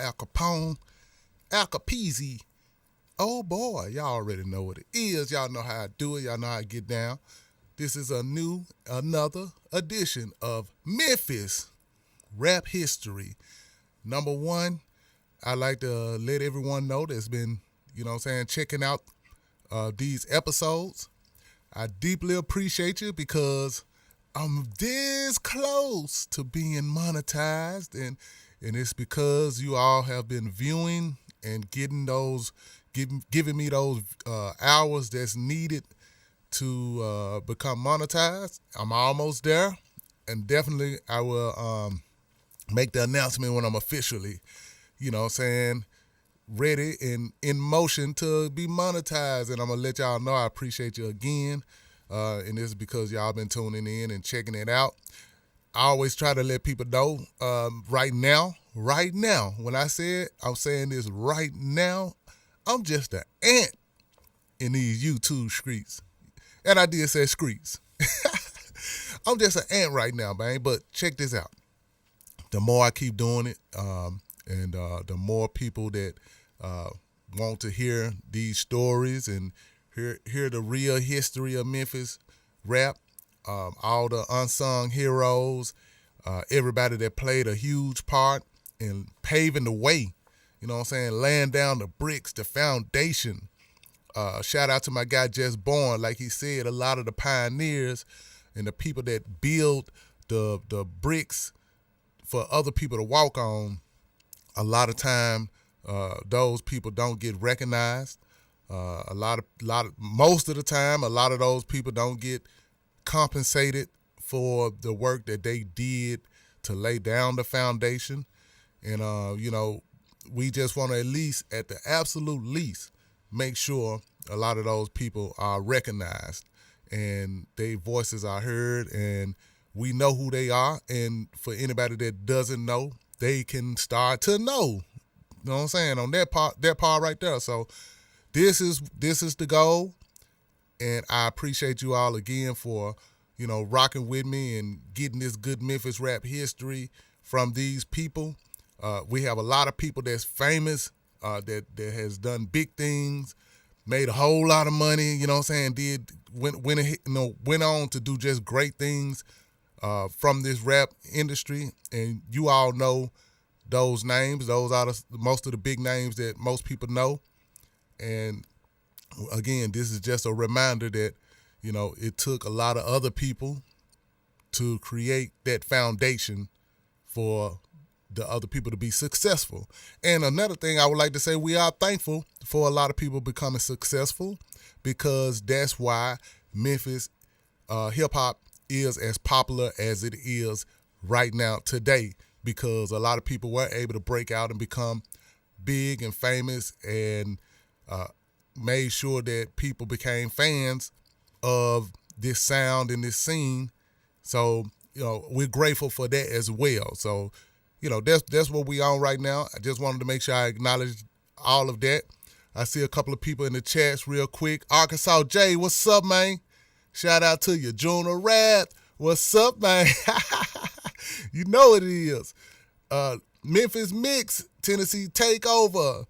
Al Capone, Al Capeasy. Oh boy, y'all already know what it is. Y'all know how I do it. Y'all know how I get down. This is another edition of Memphis Rap History. Number one, I like to let everyone know that's been, checking out these episodes. I deeply appreciate you because I'm this close to being monetized, and it's because you all have been viewing and getting those, giving me those hours that's needed to become monetized. I'm almost there, and definitely I will make the announcement when I'm officially, ready and in motion to be monetized. And I'm going to let y'all know I appreciate you again. And this is because y'all been tuning in and checking it out. I always try to let people know right now, when I say it, I'm saying this right now, I'm just an ant in these YouTube streets. And I did say streets. I'm just an ant right now, man. But check this out. The more I keep doing it, and the more people that want to hear these stories and hear the real history of Memphis rap, all the unsung heroes, everybody that played a huge part in paving the way, laying down the bricks, the foundation. Shout out to my guy Just Born. Like he said, a lot of the pioneers and the people that build the bricks for other people to walk on, a lot of time those people don't get recognized. Most of the time, a lot of those people don't get compensated for the work that they did to lay down the foundation. And, we just want to at the absolute least, make sure a lot of those people are recognized and their voices are heard and we know who they are. And for anybody that doesn't know, they can start to know. You know what I'm saying? On that part right there. So this is the goal. And I appreciate you all again for, rocking with me and getting this good Memphis rap history from these people. We have a lot of people that's famous, that has done big things, made a whole lot of money, went on to do just great things from this rap industry. And you all know those names. Those are most of the big names that most people know. And again, this is just a reminder that, it took a lot of other people to create that foundation for the other people to be successful. And another thing I would like to say, we are thankful for a lot of people becoming successful because that's why Memphis hip-hop is as popular as it is right now today, because a lot of people were able to break out and become big and famous and made sure that people became fans of this sound and this scene. So, we're grateful for that as well. So, that's what we on right now. I just wanted to make sure I acknowledge all of that. I see a couple of people in the chats real quick. Arkansas J, what's up, man? Shout out to you. Juna Rath, what's up, man? You know it is. Memphis Mix, Tennessee Takeover.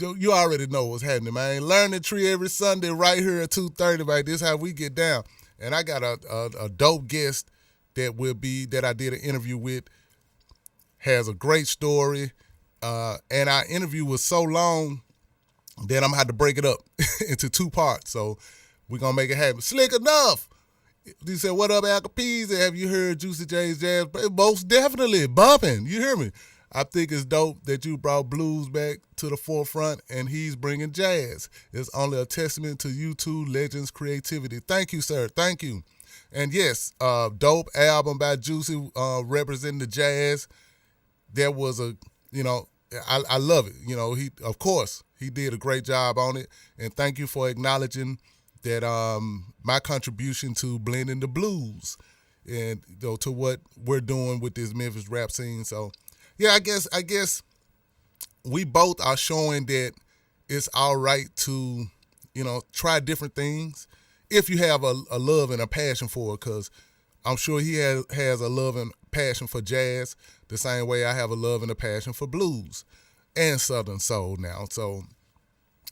You already know what's happening, man. Learn the Tree every Sunday right here at 2:30, man. This is how we get down. And I got a dope guest that I did an interview with. Has a great story. And our interview was so long that I'm going to have to break it up into two parts. So we're going to make it happen. Slick enough. He said, what up, Al Capeasy? Have you heard Juicy J's Jazz? Most definitely. Bumping. You hear me? I think it's dope that you brought blues back to the forefront and he's bringing jazz. It's only a testament to you two legends' creativity. Thank you, sir. Thank you. And yes, dope album by Juicy representing the jazz. There was I love it. He did a great job on it. And thank you for acknowledging that my contribution to blending the blues and to what we're doing with this Memphis rap scene. So yeah, I guess we both are showing that it's all right to, try different things if you have a love and a passion for it, because I'm sure he has a love and passion for jazz the same way I have a love and a passion for blues and Southern soul now. So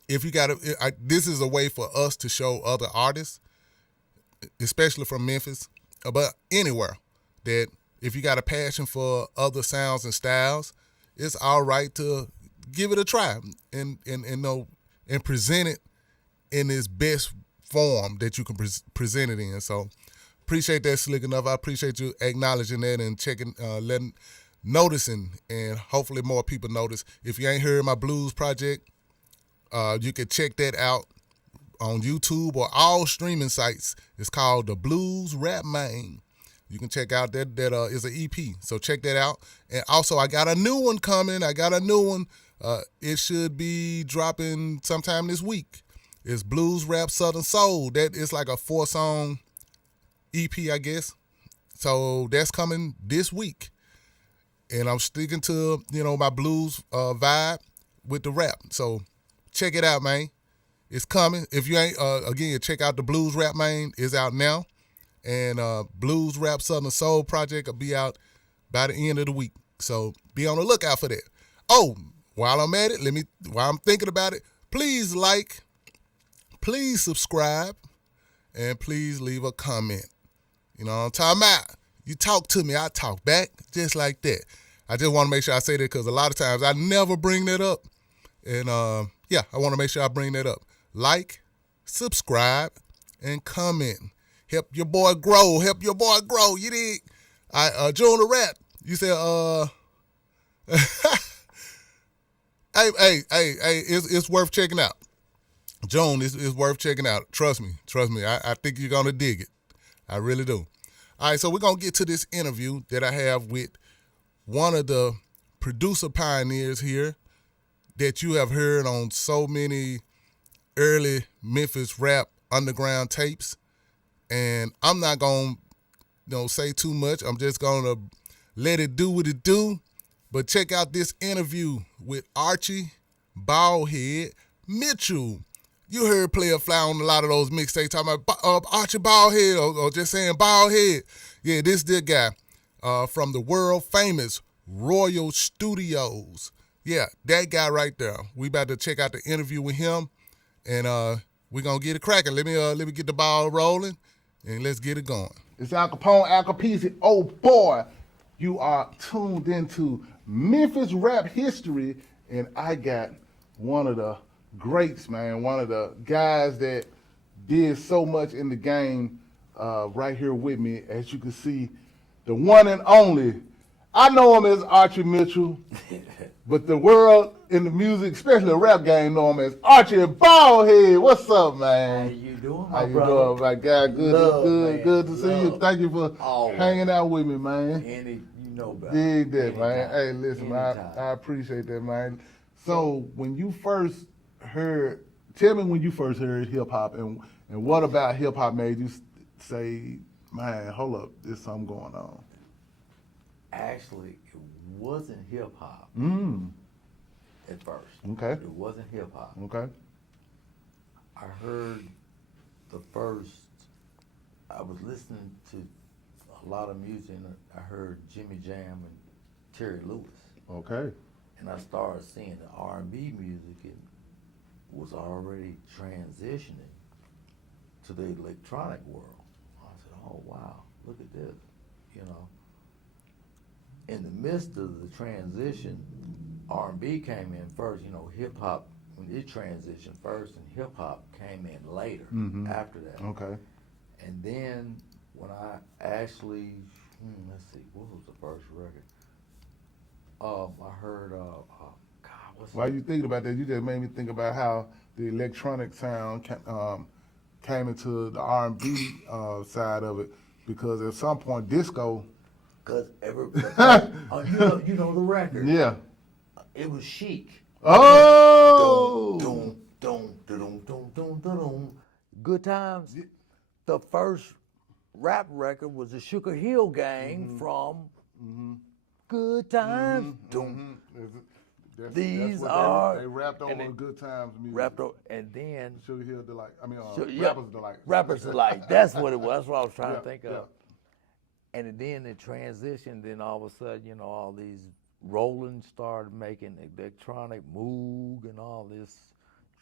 if you got to, this is a way for us to show other artists, especially from Memphis, but anywhere, that if you got a passion for other sounds and styles, it's all right to give it a try and present it in its best form that you can present it in. So appreciate that, Slick Enough. I appreciate you acknowledging that and checking, noticing, and hopefully more people notice. If you ain't heard my blues project, you can check that out on YouTube or all streaming sites. It's called The Blues Rap Main. You can check out that is an EP. So check that out. And also, I got a new one coming. It should be dropping sometime this week. It's Blues Rap Southern Soul. That is like a 4-song EP, I guess. So that's coming this week. And I'm sticking to, my blues vibe with the rap. So check it out, man. It's coming. If you ain't, again, check out the Blues Rap Main. It's out now. And Blues Rap Southern Soul project will be out by the end of the week. So be on the lookout for that. Oh, while I'm at it, while I'm thinking about it, please like, please subscribe, and please leave a comment. You know what I'm talking about? You talk to me, I talk back, just like that. I just want to make sure I say that because a lot of times I never bring that up. And I want to make sure I bring that up. Like, subscribe, and comment. Help your boy grow. You dig? June the Rap. You said, hey, it's worth checking out. June, it's worth checking out. Trust me. I think you're going to dig it. I really do. All right, so we're going to get to this interview that I have with one of the producer pioneers here that you have heard on so many early Memphis rap underground tapes. And I'm not going to say too much. I'm just going to let it do what it do. But check out this interview with Archie Baldhead Mitchell. You heard Playa fly on a lot of those mixtapes talking about Archie Baldhead or just saying Baldhead. Yeah, this is the guy from the world famous Royal Studios. Yeah, that guy right there. We about to check out the interview with him, and we're going to get it cracking. Let me get the ball rolling, and let's get it going. It's Al Capone, Al Capizzi. Oh, boy, you are tuned into Memphis rap history, and I got one of the greats, man, one of the guys that did so much in the game right here with me. As you can see, the one and only. I know him as Archie Mitchell, but the world in the music, especially the rap game, know him as Archie Baldhead. What's up, man? How you doing, my brother? How you doing, my guy? Good to see you. Thank you for hanging out with me, man. You know better. Dig that, Anytime. man. Hey, listen, man, I appreciate that, man. So when you first heard, tell me when you first heard hip hop, and what about hip hop made you say, man, hold up, there's something going on? Actually, it wasn't hip hop at first. Okay. It wasn't hip hop. Okay. I heard I was listening to a lot of music, and I heard Jimmy Jam and Terry Lewis. Okay. And I started seeing the R&B music, and was already transitioning to the electronic world. I said, oh, wow, look at this, In the midst of the transition, R&B came in first, hip-hop, when it transitioned first, and hip-hop came in later, after that. Okay. And then when I actually, let's see, what was the first record? I heard, While you thinking about that, you just made me think about how the electronic sound came into the R&B side of it, because at some point disco. Because you know the record. Yeah. It was chic. Oh. Good Times. The first rap record was the Sugar Hill Gang from Good Times. These are they rapped over the Good Times music. Rapped over, and then Sugar Hill Delight. Rappers Delight. That's what it was. That's what I was trying to think of. And then it transitioned. Then all of a sudden, you know, all these Roland started making electronic Moog and all this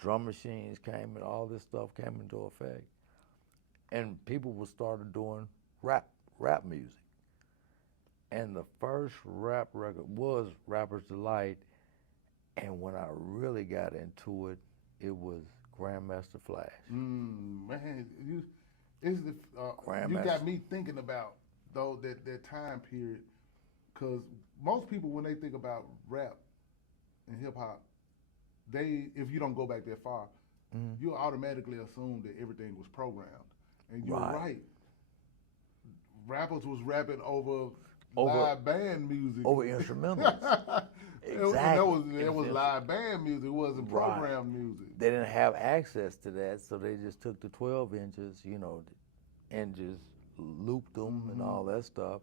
drum machines came and all this stuff came into effect. And people were started doing rap music. And the first rap record was Rapper's Delight. And when I really got into it, it was Grandmaster Flash. Man, you got me thinking about though that time period, because most people when they think about rap and hip hop, if you don't go back that far, you automatically assume that everything was programmed, and you're right. Rappers was rapping over live band music, over instrumentals. Exactly. It was live band music. It wasn't programmed music. They didn't have access to that, so they just took the 12 inches, you know, and just looped them and all that stuff.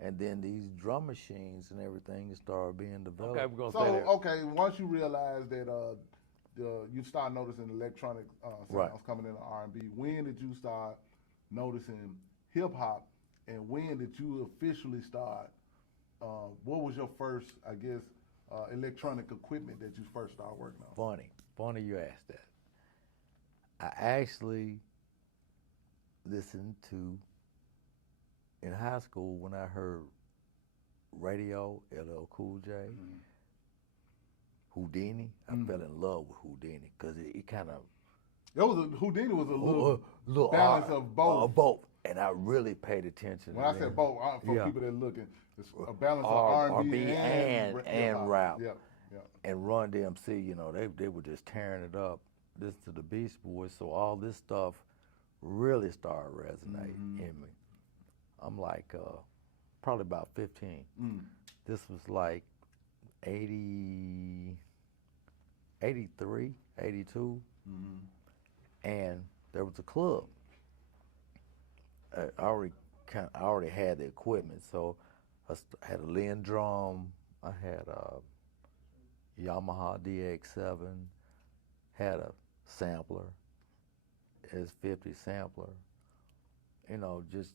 And then these drum machines and everything started being developed. Okay, we're gonna say that. Okay, once you realize that you start noticing electronic sounds coming into R&B, when did you start noticing hip hop, and when did you officially start? What was your first, I guess, electronic equipment that you first started working on? Funny you asked that. I actually listened to, in high school, when I heard radio, LL Cool J, Houdini, I fell in love with Houdini because it kind of... Houdini was a little balance of both. Both. And I really paid attention. When I said both, for people that are looking, it's a balance of R&B and rap. Yeah. And Run DMC, you know, they were just tearing it up. Listen to the Beast Boys, so all this stuff really started resonating in me. I'm like probably about 15. This was like 83, 82. And there was a club. I already had the equipment, so I had a Lynn drum, I had a Yamaha DX7, had a sampler, S50 sampler, you know, just...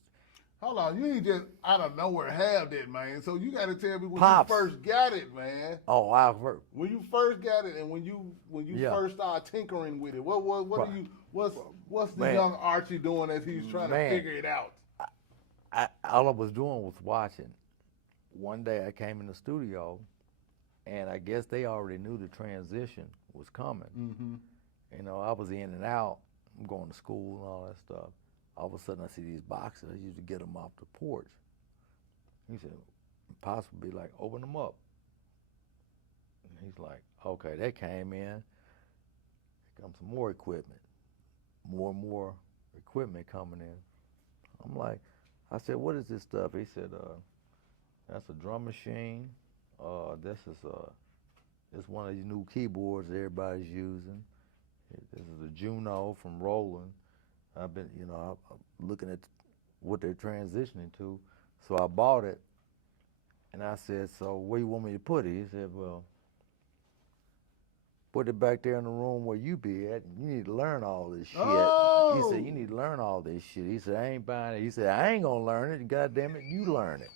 Hold on, you ain't just out of nowhere have that, man. So you got to tell me when Pops. you first got it, man. Oh, when you first got it, and when you first started tinkering with it, what's the young Archie doing as he's trying to figure it out? All I was doing was watching. One day I came in the studio, and I guess they already knew the transition was coming. You know, I was in and out. I'm going to school and all that stuff. All of a sudden I see these boxes. I used to get them off the porch. He said, Pops would be like, open them up. And he's like, okay, they came in. Here comes some more equipment. More and more equipment coming in. I'm like, I said, what is this stuff? He said, that's a drum machine. This is one of these new keyboards everybody's using. This is a Juno from Roland. I've been, you know, I'm looking at what they're transitioning to. So I bought it, and I said, so where you want me to put it? He said, well, put it back there in the room where you be at. You need to learn all this shit. Oh! He said, you need to learn all this shit. He said, I ain't buying it. He said, I ain't gonna learn it. God damn it, you learn it.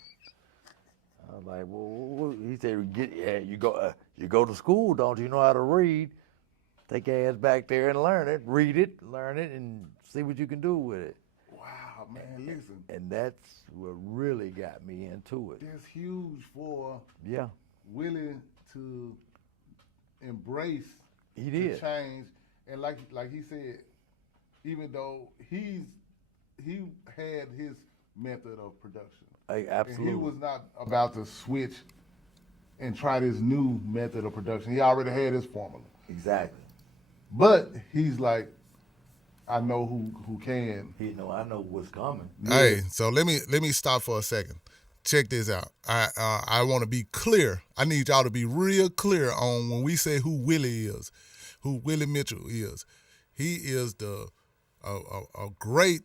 I was like, well, he said, you go to school, don't you know how to read? Take your ass back there and learn it, read it, learn it, and see what you can do with it. Wow, man, listen. And that's what really got me into it. That's huge for Willie to embrace the change. And like he said, even though he had his method of production. Absolutely. And he was not about to switch and try this new method of production. He already had his formula. Exactly. But he's like, I know who can. I know what's coming. Hey, so let me stop for a second. Check this out. I want to be clear. I need y'all to be real clear on when we say who Willie is, who Willie Mitchell is. He is a great.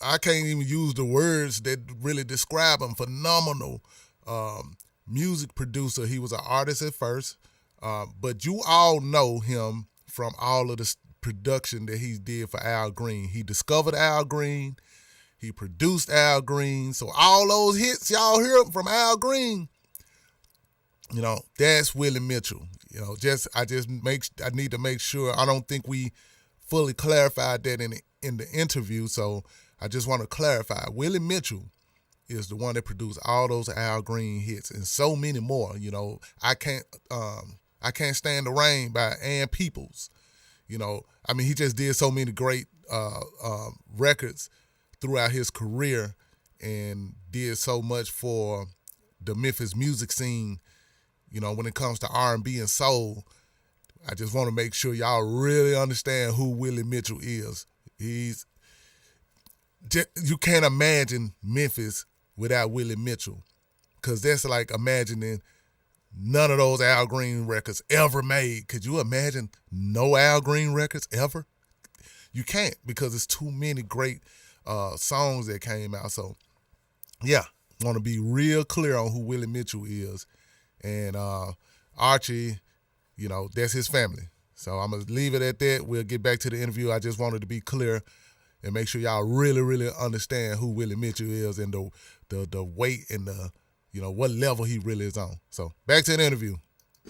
I can't even use the words that really describe him. Phenomenal music producer. He was an artist at first, but you all know him from all of the production that he did for Al Green. He discovered Al Green. He produced Al Green. So all those hits y'all hear from Al Green, that's Willie Mitchell. I need to make sure. I don't think we fully clarified that in the interview, so I just want to clarify. Willie Mitchell is the one that produced all those Al Green hits and so many more. I can't Stand the Rain by Ann Peoples. He just did so many great records throughout his career and did so much for the Memphis music scene. When it comes to R&B and soul, I just want to make sure y'all really understand who Willie Mitchell is. You can't imagine Memphis without Willie Mitchell, because that's like imagining none of those Al Green records ever made. Could you imagine no Al Green records ever? You can't, because it's too many great songs that came out. So, yeah, want to be real clear on who Willie Mitchell is. And Archie, that's his family. So I'm going to leave it at that. We'll get back to the interview. I just wanted to be clear and make sure y'all really, really understand who Willie Mitchell is and the weight and what level he really is on. So back to the interview.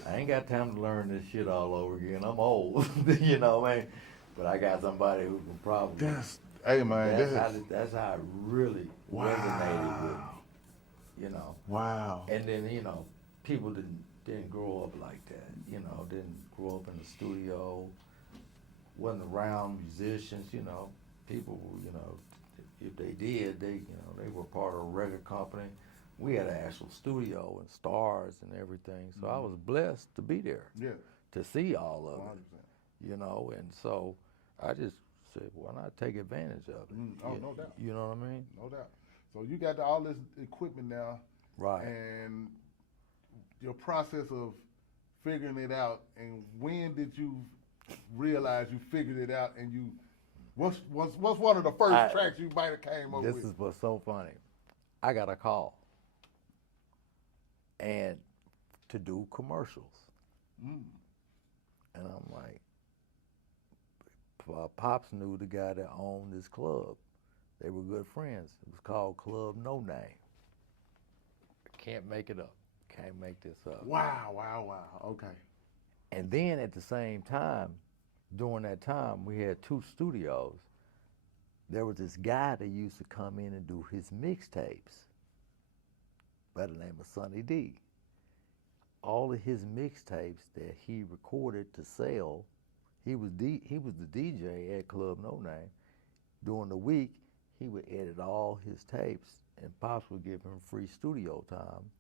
I ain't got time to learn this shit all over again. I'm old, man. But I got somebody who can probably. That's how it really resonated with me. Wow. And then people didn't grow up like that. Didn't grow up in the studio. Wasn't around musicians. People. If they did, they were part of a record company. We had an actual studio and stars and everything. So I was blessed to be there. Yeah. To see all of 100%. it. And so I just said, why not take advantage of it? No doubt. You know what I mean? No doubt. So you got all this equipment now. Right. And your process of figuring it out, and when did you realize you figured it out, and what's one of the first tracks you might have came up with? This is what's so funny. I got a call and to do commercials. And I'm like, Pops knew the guy that owned this club. They were good friends. It was called Club NoName. Can't make it up. Can't make this up. Wow. Okay. And then at the same time, during that time, we had 2 studios. There was this guy that used to come in and do his mixtapes by the name of Sonny D. All of his mixtapes that he recorded to sell, he was the DJ at Club NoName. During the week, he would edit all his tapes, and Pops would give him free studio time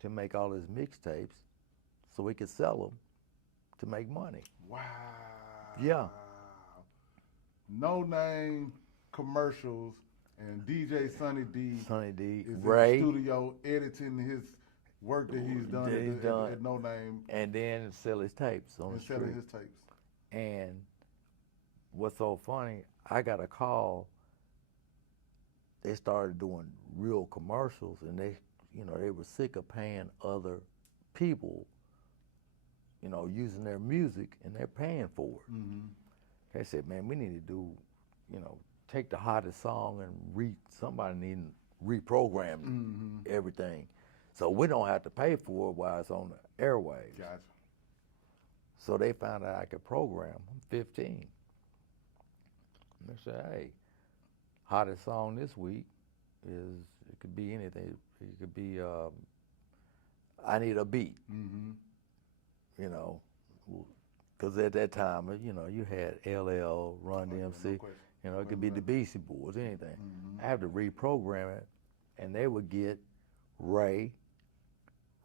to make all his mixtapes so he could sell them to make money. Wow. Yeah. NoName commercials, and DJ Sonny D. Is Ray, in the studio editing his work that he's done at NoName. And then sell his tapes on the street. Selling his tapes. And what's so funny, I got a call. They started doing real commercials, and they were sick of paying other people, using their music, and they're paying for it. They said, man, we need to do, take the hottest song and somebody need to reprogram everything, so we don't have to pay for it while it's on the airwaves. Gotcha. So they found out I could program. I'm 15. And they said, hey, hottest song this week it could be anything. It could be, I Need a Beat. Because at that time, you had LL, Run DMC. It could be the Beastie Boys, anything. I have to reprogram it, and they would get Ray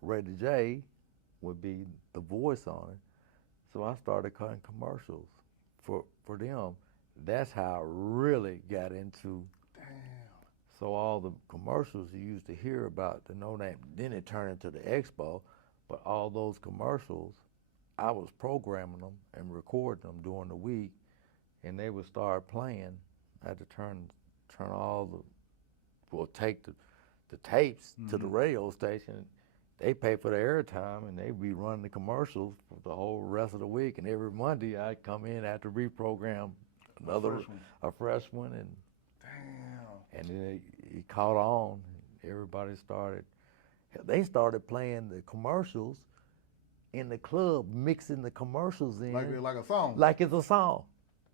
the J would be the voice on it. So I started cutting commercials for them. That's how I really got into. Damn. So all the commercials you used to hear about the NoName, then it turned into the Expo, but all those commercials, I was programming them and recording them during the week, and they would start playing. I had to turn take the tapes to the radio station. They pay for the airtime, and they'd be running the commercials for the whole rest of the week. And every Monday, I'd come in, I had to reprogram a fresh one. And damn. And then it caught on. Everybody they started playing the commercials in the club, mixing the commercials in. Like a song? Like it's a song.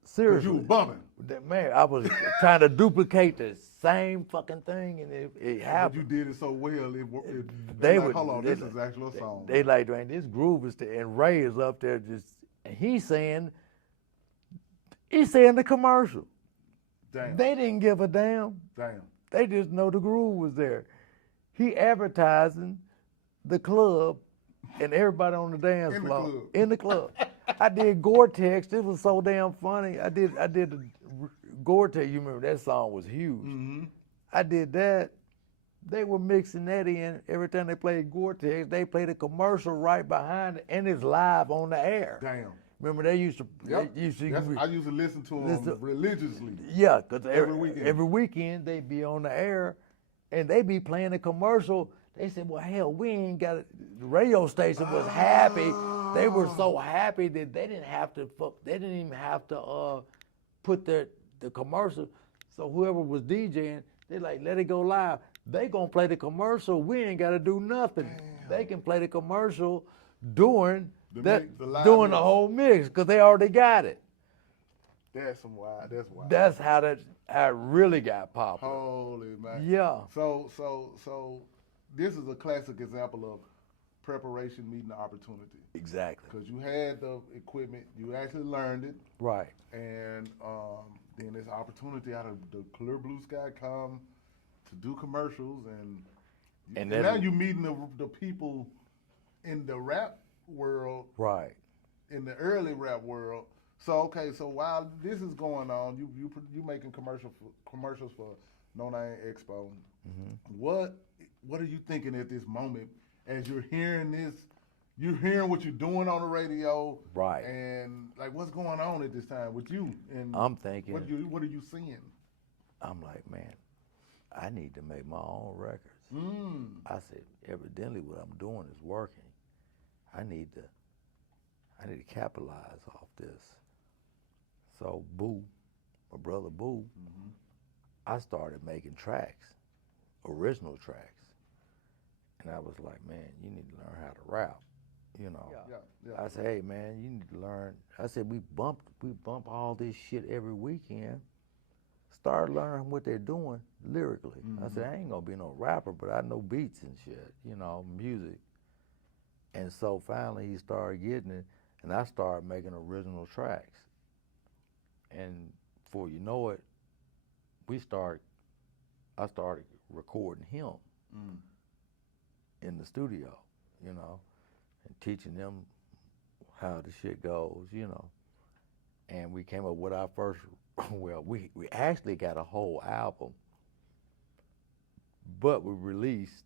'Cause Seriously. you was bumping. Man, I was trying to duplicate the same fucking thing, and it But happened. you did it so well, They like, would- hold on, they- this is actually a song. They like, man, this groove is and Ray is up there and he's saying the commercial. Damn. They didn't give a damn. Damn. They just know the groove was there. He advertising the club and everybody on the dance In the floor. club. In the club. I did Gore-Tex. This was so damn funny. I did the Gore-Tex. You remember that song was huge. Mm-hmm. I did that. They were mixing that in. Every time they played Gore-Tex, they played a commercial right behind it, and it's live on the air. Damn. Remember they used to. Yep. They used to I used to listen to them religiously. yeah, because weekend. every weekend they'd be on the air, and they be playing a commercial. They said, "Well, hell, we ain't got it." The radio station was happy. They were so happy that they didn't have to. They didn't even have to put the commercial. So whoever was DJing, they like let it go live. They gonna play the commercial. We ain't got to do nothing. Damn. They can play the commercial during the live doing the mix. whole mix because they already got it. That's some wild. That's wild. That's how how it really got popular. Holy man. Yeah. So this is a classic example of preparation meeting the opportunity. Exactly. Because you had the equipment, you actually learned it, Right. and then this opportunity out of the clear blue sky come to do commercials, and then- now you're meeting the people in the rap world, Right. in the early rap world. So okay, so while this is going on, you making commercials for NoName Expo. Mm-hmm. What are you thinking at this moment as you're hearing this? You're hearing what you're doing on the radio, Right. And like, what's going on at this time with you? And I'm thinking. what are you seeing? I'm like, man, I need to make my own records. I said, evidently, what I'm doing is working. I need to capitalize off this. So Boo, my brother Boo, I started making tracks, original tracks. And I was like, man, you need to learn how to rap, you know. Yeah. I said, hey man, you need to learn. I said, we bump all this shit every weekend. Start learning what they're doing lyrically. I said, I ain't gonna be no rapper, but I know beats and shit, you know, music. And so finally he started getting it, and I started making original tracks. And before you know it, I started recording him in the studio, you know, and teaching them how the shit goes, you know. And we came up with our first, well, we actually got a whole album, but we released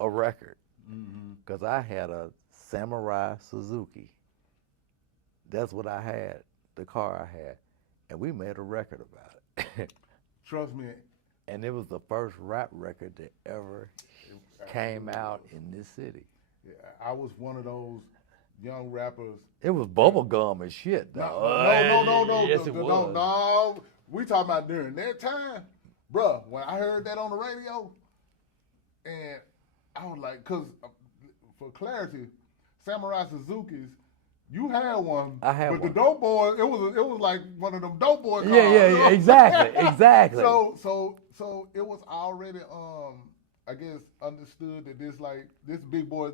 a record because I had a Samurai Suzuki. That's what I had, the car I had, and we made a record about it. Trust me. And it was the first rap record that ever came out in this city. Yeah, I was one of those young rappers. It was bubblegum and shit, though. No. Yes, it was. No, we talking about during that time. Bruh, when I heard that on the radio, and I was like, because for clarity, Samurai Suzuki's, you had one. I had but one. the dope boy, it was like one of them dope boy cars. Yeah, exactly. So it was already I guess understood that this big boy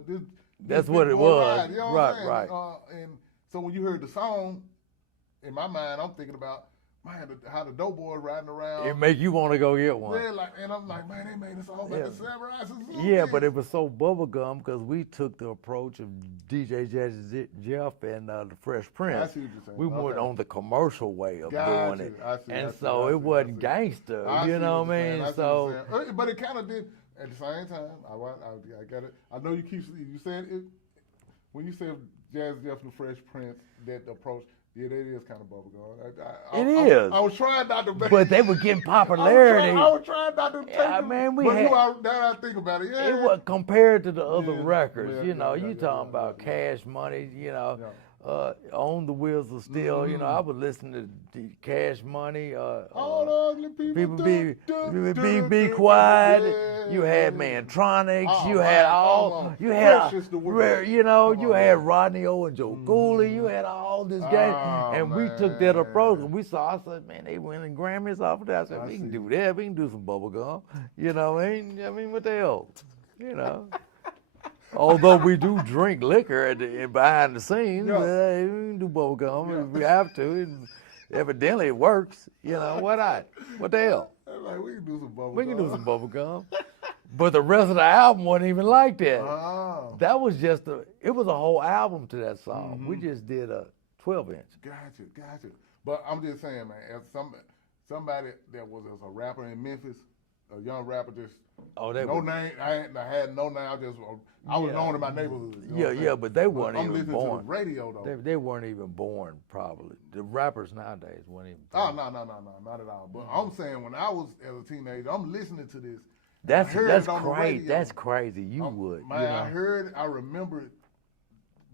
That's big what it boy was. ride, you know what I'm Right. saying? And so when you heard the song, in my mind I'm thinking about how the dope boy riding around. It make you want to go get one. Yeah, and I'm like, man, they made this all about the Samurai Suzuki. Yeah, but it was so bubblegum because we took the approach of DJ Jazzy Jeff and the Fresh Prince. I see what you're saying. We went Okay. on the commercial way of Gotcha. doing it. I see, and I see, so I see, it wasn't I see. gangster, I you see know what what I you're mean? saying. So But it kind of did at the same time. I got it. I know you said it when you said Jazz Jeff and the Fresh Prince, that approach. Yeah, that is kind of bubblegum. It is. I was trying not to. but they were getting popularity. I was trying not to. Yeah, man, but now I think about it. It was compared to the other Yeah, records, yeah, you know. yeah, You yeah, talking yeah, about yeah. Cash Money, you know. On the Wheels of Steel. You know, I was listening to Cash Money. All ugly people be quiet. Yeah, You had yeah. Mantronics. Oh, you man, had come all. on. You had. Fresh is the word. You know, Come you on, had man. Rodney O and Joe Cooley. You had all this game, Oh, and we took that approach. man. And we saw. I said, man, they winning Grammys off of that. I said, I we can see. do that. We can do some bubble gum. You know, I mean, what the hell? You know. Although we do drink liquor behind the scenes, Yeah. we can do bubble gum if we have to. And evidently it works. You know, why not? What the hell? I'm like, we can do some bubble We can gum. do some bubble gum. But the rest of the album wasn't even like that. Oh. That was just it was a whole album to that song. We just did a 12-inch. Gotcha. But I'm just saying, man, as somebody that was a rapper in Memphis, a young rapper, just name. I had no name. I was known in my neighborhood. You know what I'm saying? But they weren't I'm even listening born. to the radio though. They weren't even born, probably. The rappers nowadays weren't even Oh born. no, not at all. But I'm saying when I was as a teenager, I'm listening to this. That's I heard it on the crazy. radio. That's crazy. You would. Man, you know? I remember it,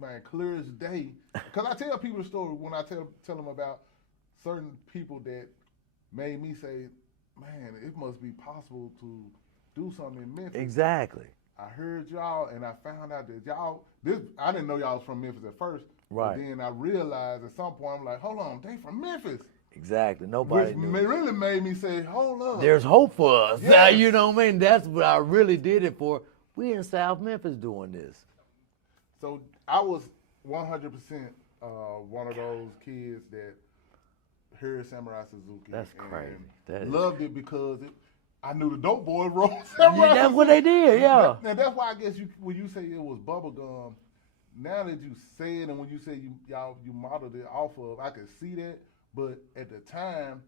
man, clear as day. Because I tell people the story when I tell them about certain people that made me say, man, it must be possible to do something in Memphis. Exactly. I heard y'all, and I found out that y'all, I didn't know y'all was from Memphis at first. Right. But then I realized at some point, I'm like, hold on, they from Memphis. Exactly. Nobody Which knew. really made me say, hold up. There's hope for us. Yes. Now, you know what I mean? That's what I really did it for. We in South Memphis doing this. So I was 100% one of those kids that heard Samurai Suzuki. That's and crazy. That is- loved it because I knew the Dope Boys wrote Samurai That's what they did, yeah. And that's why I guess when you say it was bubblegum, now that you say it and when you say you modeled it off of, I could see that. But at the time,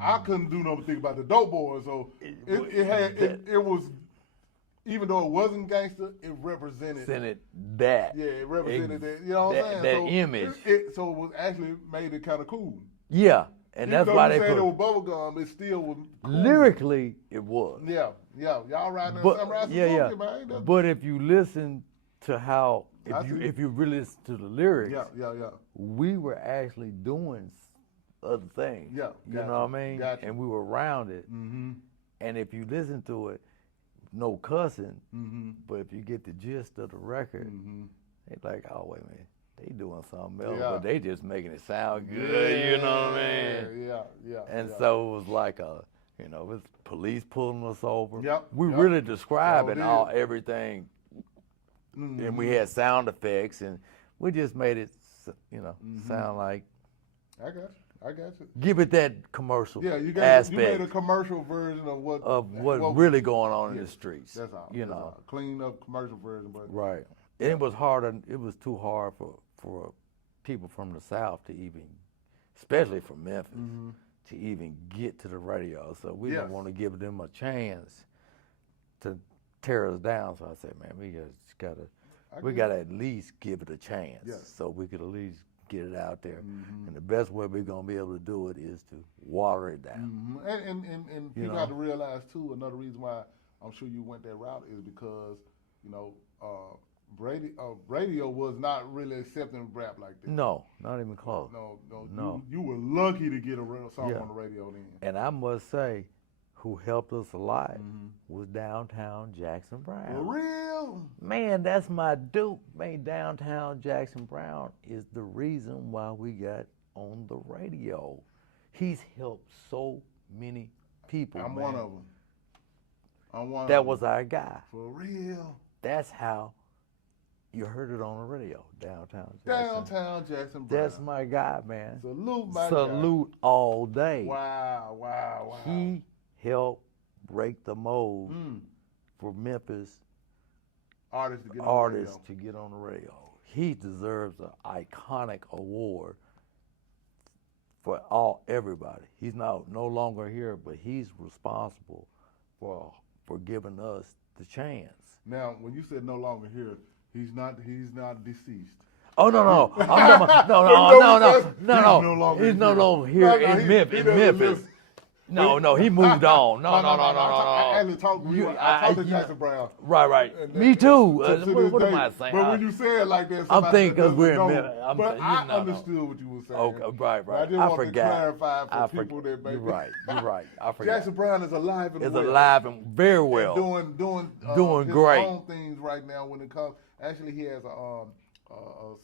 I couldn't do nothing about the Dope Boys. So it was, even though it wasn't gangster, it represented that. Yeah, it represented that. You know what I'm saying? That so image. So it was actually made it kind of cool. Yeah, and that's why they said put it was bubblegum. It still was cool. lyrically it was. Yeah. Y'all riding But Samurai Suzuki, yeah. man. That's- But if you listen to how, I see. if you really listen to the lyrics, Yeah. we were actually doing other things. Yeah, you gotcha, know what I mean? gotcha. And we were around it. Mm-hmm. And if you listen to it, no cussing. Mm-hmm. But if you get the gist of the record, Mm-hmm. they like, oh wait a minute, they doing something else, Yeah. but they just making it sound good. You know what I mean? Yeah. And so it was like it was police pulling us over. Yep, We yep. really describing Sure did. everything, Mm-hmm. and we had sound effects, and we just made it, Mm-hmm. sound like I got you. give it that commercial Yeah, you aspect made a commercial version of what really going on in the streets. That's all. You That's know, all. Clean up commercial version, but right? And it was harder. It was too hard for people from the South to even, especially from Memphis, to even get to the radio. So we didn't want to give them a chance to tear us down. So I said, man, we gotta at least give it a chance, so we could at least get it out there. And the best way we're gonna be able to do it is to water it down. And people have to realize too. Another reason why I'm sure you went that route is because radio was not really accepting rap like that. No, not even close. No. You were lucky to get a real song on the radio then. And I must say, who helped us a lot was Downtown Jackson Brown. For real? Man, that's my dude. Man, Downtown Jackson Brown is the reason why we got on the radio. He's helped so many people. I'm one of them. That was our guy. For real? That's how you heard it on the radio, Downtown Jackson. Downtown Jackson Brown. That's my guy, man. Salute my guy. Salute all day. Wow. He helped break the mold for Memphis artists to get on the radio. He deserves an iconic award for everybody. He's no longer here, but he's responsible for giving us the chance. Now, when you said no longer here, he's not deceased. Oh no! He's no! no He's no longer here in Memphis. No, he moved on. No. I actually talked to Jackson Brown. Right. And Me too. to this What am day. I saying? But when you say it like that, I'm thinking because doesn't we're in know. Memphis. But I understood what you were saying. Okay, right. But I just want to clarify for people that maybe. You're right. I forgot. Jackson Brown is alive and well. Alive and very well. And doing his great. own things right now when it comes. Actually, he has a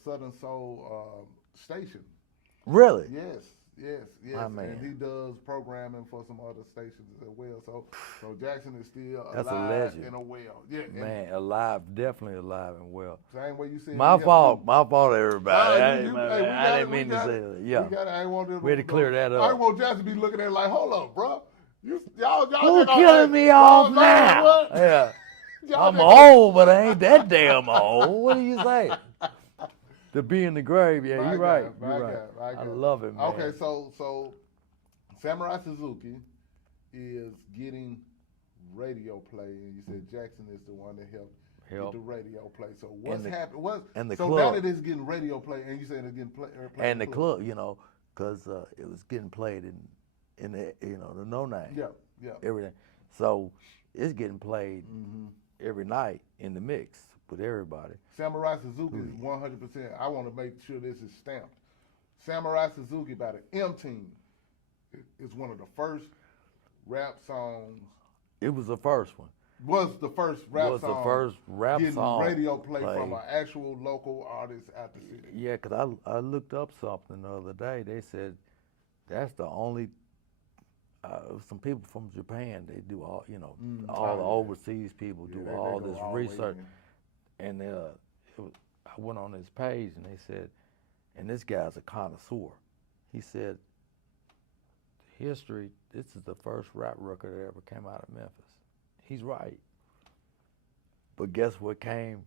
Southern Soul station. Really? Yes. My man. And he does programming for some other stations as well. So Jackson is still That's a alive legend. and well. Yeah, Man, alive, definitely alive and well. Same way you said. My fault, everybody. I didn't mean to say that. Yeah. We had to clear that up. I want Jackson to be looking at it like, hold up, bro. Y'all Who killing me off now? Yeah. I'm old, but I ain't that damn old. What do you say? To be in the grave, yeah, you're right. I love it, man. Okay, so Samurai Suzuki is getting radio play, and you said Jackson is the one that helped get the radio play. So what's happened? So club. now that it's getting radio play, and you said it's getting play and the club, because it was getting played in the the NoName. Yeah. Everything. So it's getting played every night in the mix with everybody. Samurai Suzuki is 100%. I want to make sure this is stamped. Samurai Suzuki by the M-Team is one of the first rap songs. It was the first one. Was the first rap song. The first rap getting song radio play from an actual local artist out the city. Yeah, because I looked up something the other day. They said that's the only. Some people from Japan, they do all, all the overseas people do all this research. And I went on his page and they said, and this guy's a connoisseur. He said, history, this is the first rap record that ever came out of Memphis. He's right. But guess what came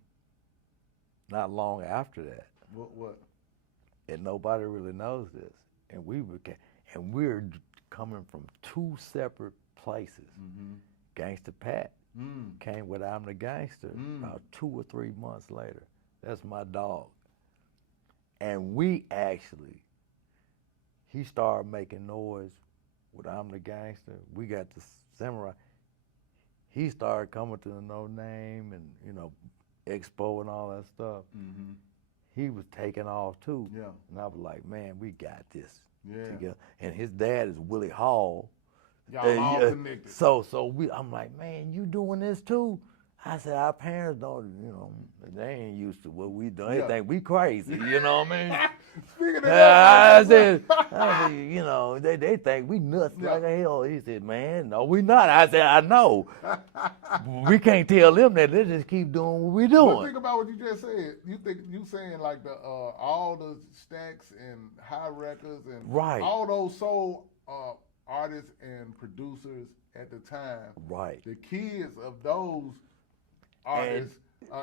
not long after that? What? And nobody really knows this. And we're coming from two separate places. Gangsta Pat came with I'm the Gangster about 2 or 3 months later. That's my dog. And he started making noise with I'm the Gangster. We got the Samurai. He started coming to the NoName and, Expo and all that stuff. He was taking off too. Yeah. And I was like, man, we got this. Yeah. Together. And his dad is Willie Hall. Y'all all connected. So I'm like, man, you doing this too? I said, our parents don't, they ain't used to what we do. They think we crazy, you know what I mean? Speaking of that, I said, they think we nuts like hell. He said, man, no, we not. I said, I know. We can't tell them that. They just keep doing what we doing. But think about what you just said. You saying like the all the Stacks and High Records and all those soul artists and producers at the time. Right. The kids of those artists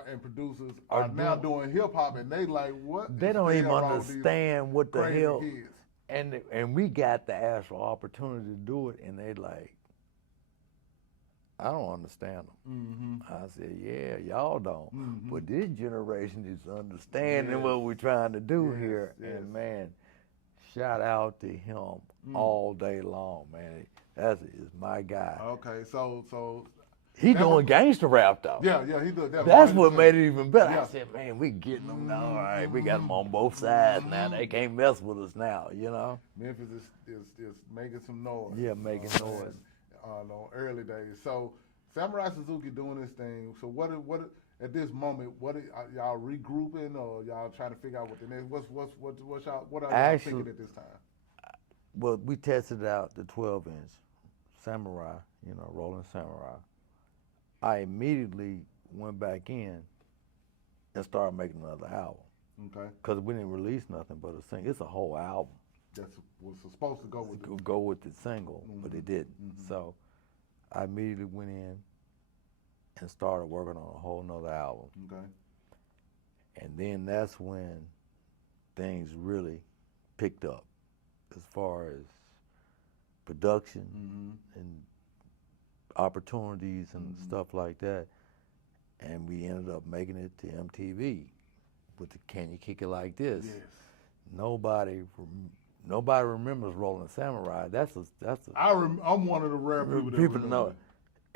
and producers are now doing hip hop, and they like what? They don't even understand what the hell. Kids. And we got the actual opportunity to do it, and they like, I don't understand them. I said, yeah, y'all don't. But this generation is understanding what we're trying to do here. And man, shout out to him all day long, man. That is my guy. Okay, so he doing gangster rap though. Yeah, he does. That's what made it even better. I said, man, we getting them now. All right, we got them on both sides now. They can't mess with us now, Memphis is making some noise. Yeah, making noise. Early days. So Samurai Suzuki doing this thing. So what at this moment, what are y'all regrouping, or y'all trying to figure out what the next? What are y'all thinking at this time? Well, we tested out the 12-inch Samurai, Rolling Samurai. I immediately went back in and started making another album. Okay. Because we didn't release nothing but a single. It's a whole album. That was supposed to go with it. Go with the single, but it didn't. So I immediately went in and started working on a whole nother album. Okay. And then that's when things really picked up as far as production and opportunities and stuff like that. And we ended up making it to MTV with the Can You Kick It Like This? Yes. Nobody nobody remembers Rolling Samurai. I'm one of the rare people that remember know. it.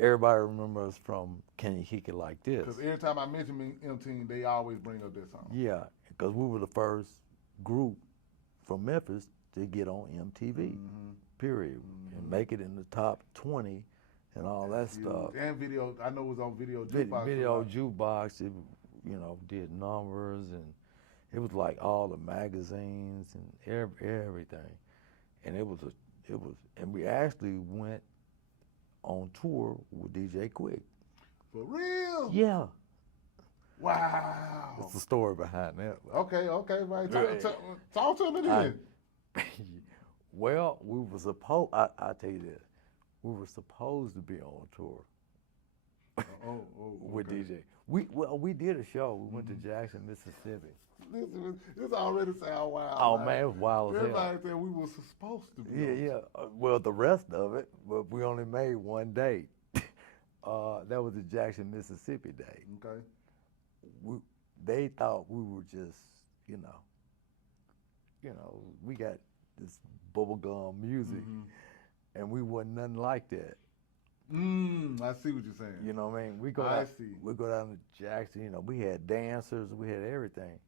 Everybody remembers from Can You Kick It Like This? Because every time I mention M-Team, they always bring up that song. Yeah, because we were the first group from Memphis to get on MTV, period, and make it in the top 20 and all that stuff. And video, I know it was on Video Jukebox. Video Jukebox, it, did numbers, and it was like all the magazines and everything. And and we actually went on tour with DJ Quick. For real? Yeah. Wow. That's the story behind that. Okay, right. Talk to me then. Well, we were supposed, I'll tell you this, we were supposed to be on tour with DJ. We did a show. We went to Jackson, Mississippi. This already sounds wild. Oh, man, it was wild as hell. Everybody said we were supposed to be. Yeah. Well, the rest of it, but we only made one date. That was the Jackson, Mississippi date. Okay. They thought we were just, we got this bubblegum music, and we wasn't nothing like that. I see what you're saying. You know what I mean? We go down to Jackson, we had dancers, we had everything.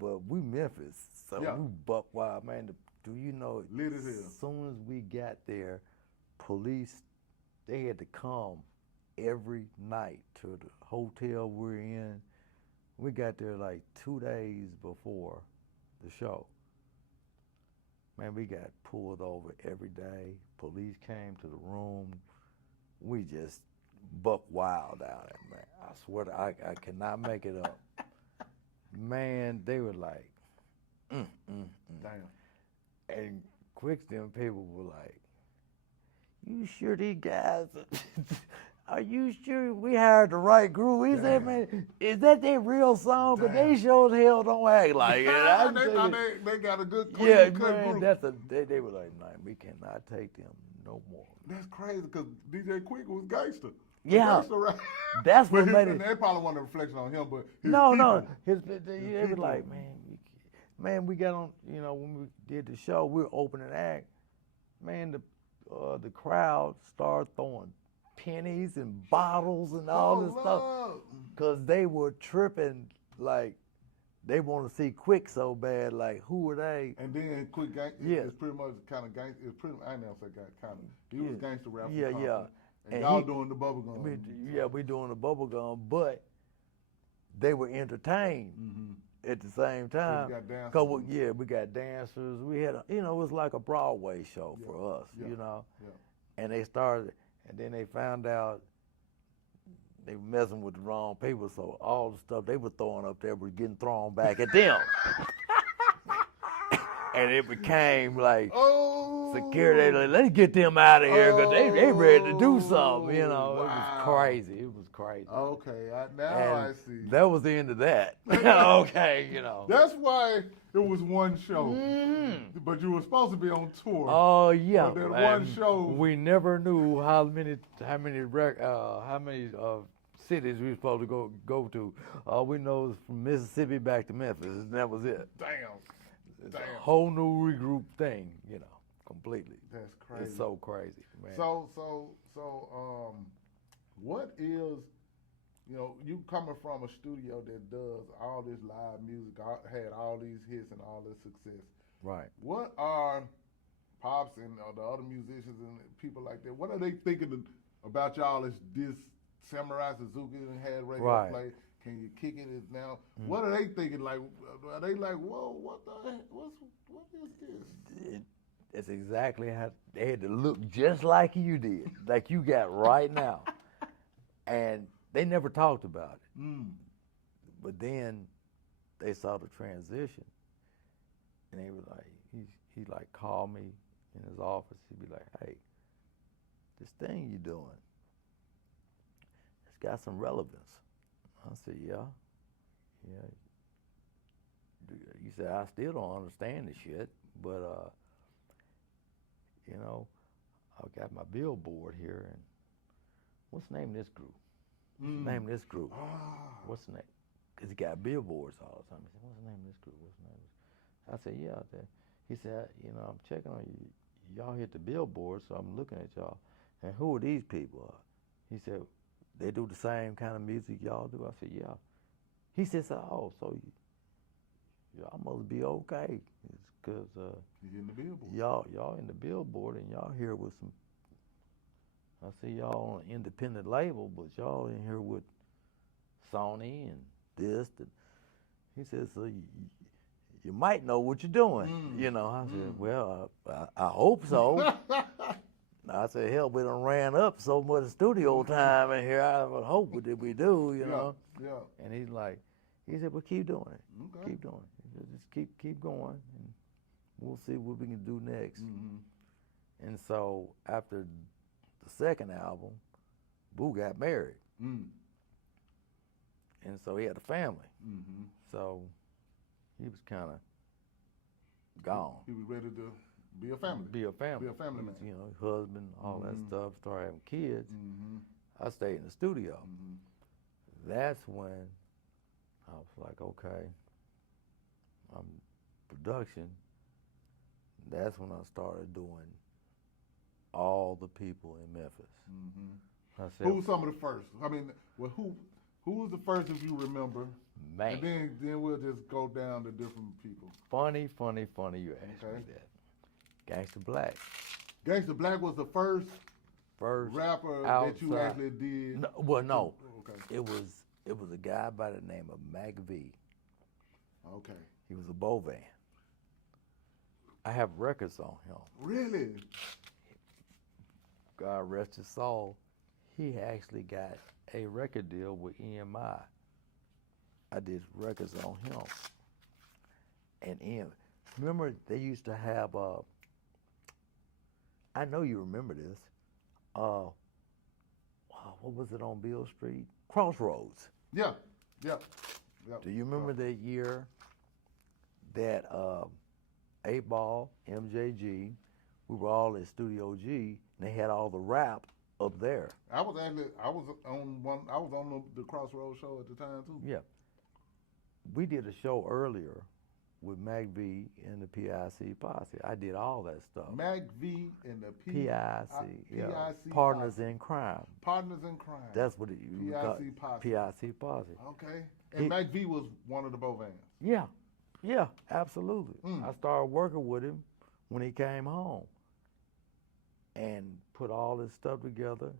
But we Memphis, so we buck wild, man. Do you know, lit as hell. As soon as we got there, police, they had to come every night to the hotel we're in. We got there like 2 days before the show. Man, we got pulled over every day. Police came to the room. We just buck wild out there, man. I swear to I cannot make it up. Man, they were like, Damn. And quick, them people were like, you sure these guys, are you sure we hired the right group? He said, man, is that their real song? Because they sure as hell don't act like it. They got a good clean man, group. They were like, nah, we cannot take them no more. That's crazy because DJ Quick was Gangsta. Yeah, right? That's what made it. They probably wasn't a reflection on him, but they were like, man, we got on. When we did the show, we were opening act. Man, the crowd started throwing pennies and bottles and all this stuff because they were tripping like they want to see Quick so bad. Like, who were they? And then Quick is pretty much kind of gangster. It's pretty. I never say kind of. He was gangster rap. Yeah. And y'all doing the bubblegum. We doing the bubblegum, but they were entertained at the same time. We got dancers. We had, it was like a Broadway show for us, Yeah. And they started, and then they found out they were messing with the wrong people, so all the stuff they were throwing up there was getting thrown back at them. And it became like security. Like, let's get them out of here because they ready to do something. It was crazy. It was crazy. Okay, I see. That was the end of that. Okay, That's why it was one show. But you were supposed to be on tour. Oh yeah. That one show. We never knew how many cities we were supposed to go to. All we know is from Mississippi back to Memphis, and that was it. Damn. It's a whole new regroup thing, completely. That's crazy. It's so crazy, man. So, what is, you coming from a studio that does all this live music, had all these hits and all this success. Right. What are Pops and the other musicians and people like that, what are they thinking about y'all as this Samurai Suzuki and had radio play? Can you kick it now? What are they thinking? Like, are they like, whoa, what is this? It's exactly how they had to look just like you did, like you got right now. And they never talked about it. But then they saw the transition, and they were like, he like called me in his office. He'd be like, hey, this thing you're doing, it's got some relevance. I said, yeah. You said, I still don't understand the shit, but, I've got my billboard here, and what's the name of this group? What's the name of this group? What's the name? Because he got billboards all the time. He said, what's the name of this group? What's the name of this? I said, yeah. He said, you know, I'm checking on you. Y'all hit the billboard, so I'm looking at y'all. And who are these people? He said, they do the same kind of music y'all do? I said, yeah. He said, oh, so y'all must be okay. Because He's in the billboard. y'all in the billboard and y'all here with some, I see y'all on an independent label, but y'all in here with Sony and this. And he said, so you might know what you're doing. You know, I said, well, I hope so. I said, hell, we done ran up so much studio time in here. I would hope that we do, you know. Yeah. And he's like, he said, well, keep doing it. Okay. Keep doing it. He said, just keep going, and we'll see what we can do next. And so after the second album, Boo got married. And so he had a family. So he was kind of gone. He was ready to be a family. Be a family. Be a family man. You know, husband, all that stuff, started having kids. I stayed in the studio. That's when I was like, okay, I'm production. That's when I started doing all the people in Memphis. I said, Who was some of the first? I mean, well, who was the first if you remember? man. And then we'll just go down to different people. Funny you asked me that. Gangsta Blac. Gangsta Blac was the first rapper that you outside. actually did. No, well, no. Okay. It was a guy by the name of Mac V. Okay. He was a Bovan. I have records on him. Really? God rest his soul. He actually got a record deal with EMI. I did records on him. And remember they used to have I know you remember this. What was it on Beale Street? Crossroads. Yeah. Do you remember that year that 8Ball, MJG, we were all at Studio G, and they had all the rap up there. I was on the Crossroads show at the time too. Yeah. We did a show earlier with Mac V and the PIC Posse. I did all that stuff. Mac V and the PIC, yeah. PIC Partners Posse. in Crime. Partners in Crime. That's what it you got. PIC Posse. PIC Posse. Okay. And Mac V was one of the Bovans. Yeah, absolutely. I started working with him when he came home and put all this stuff together.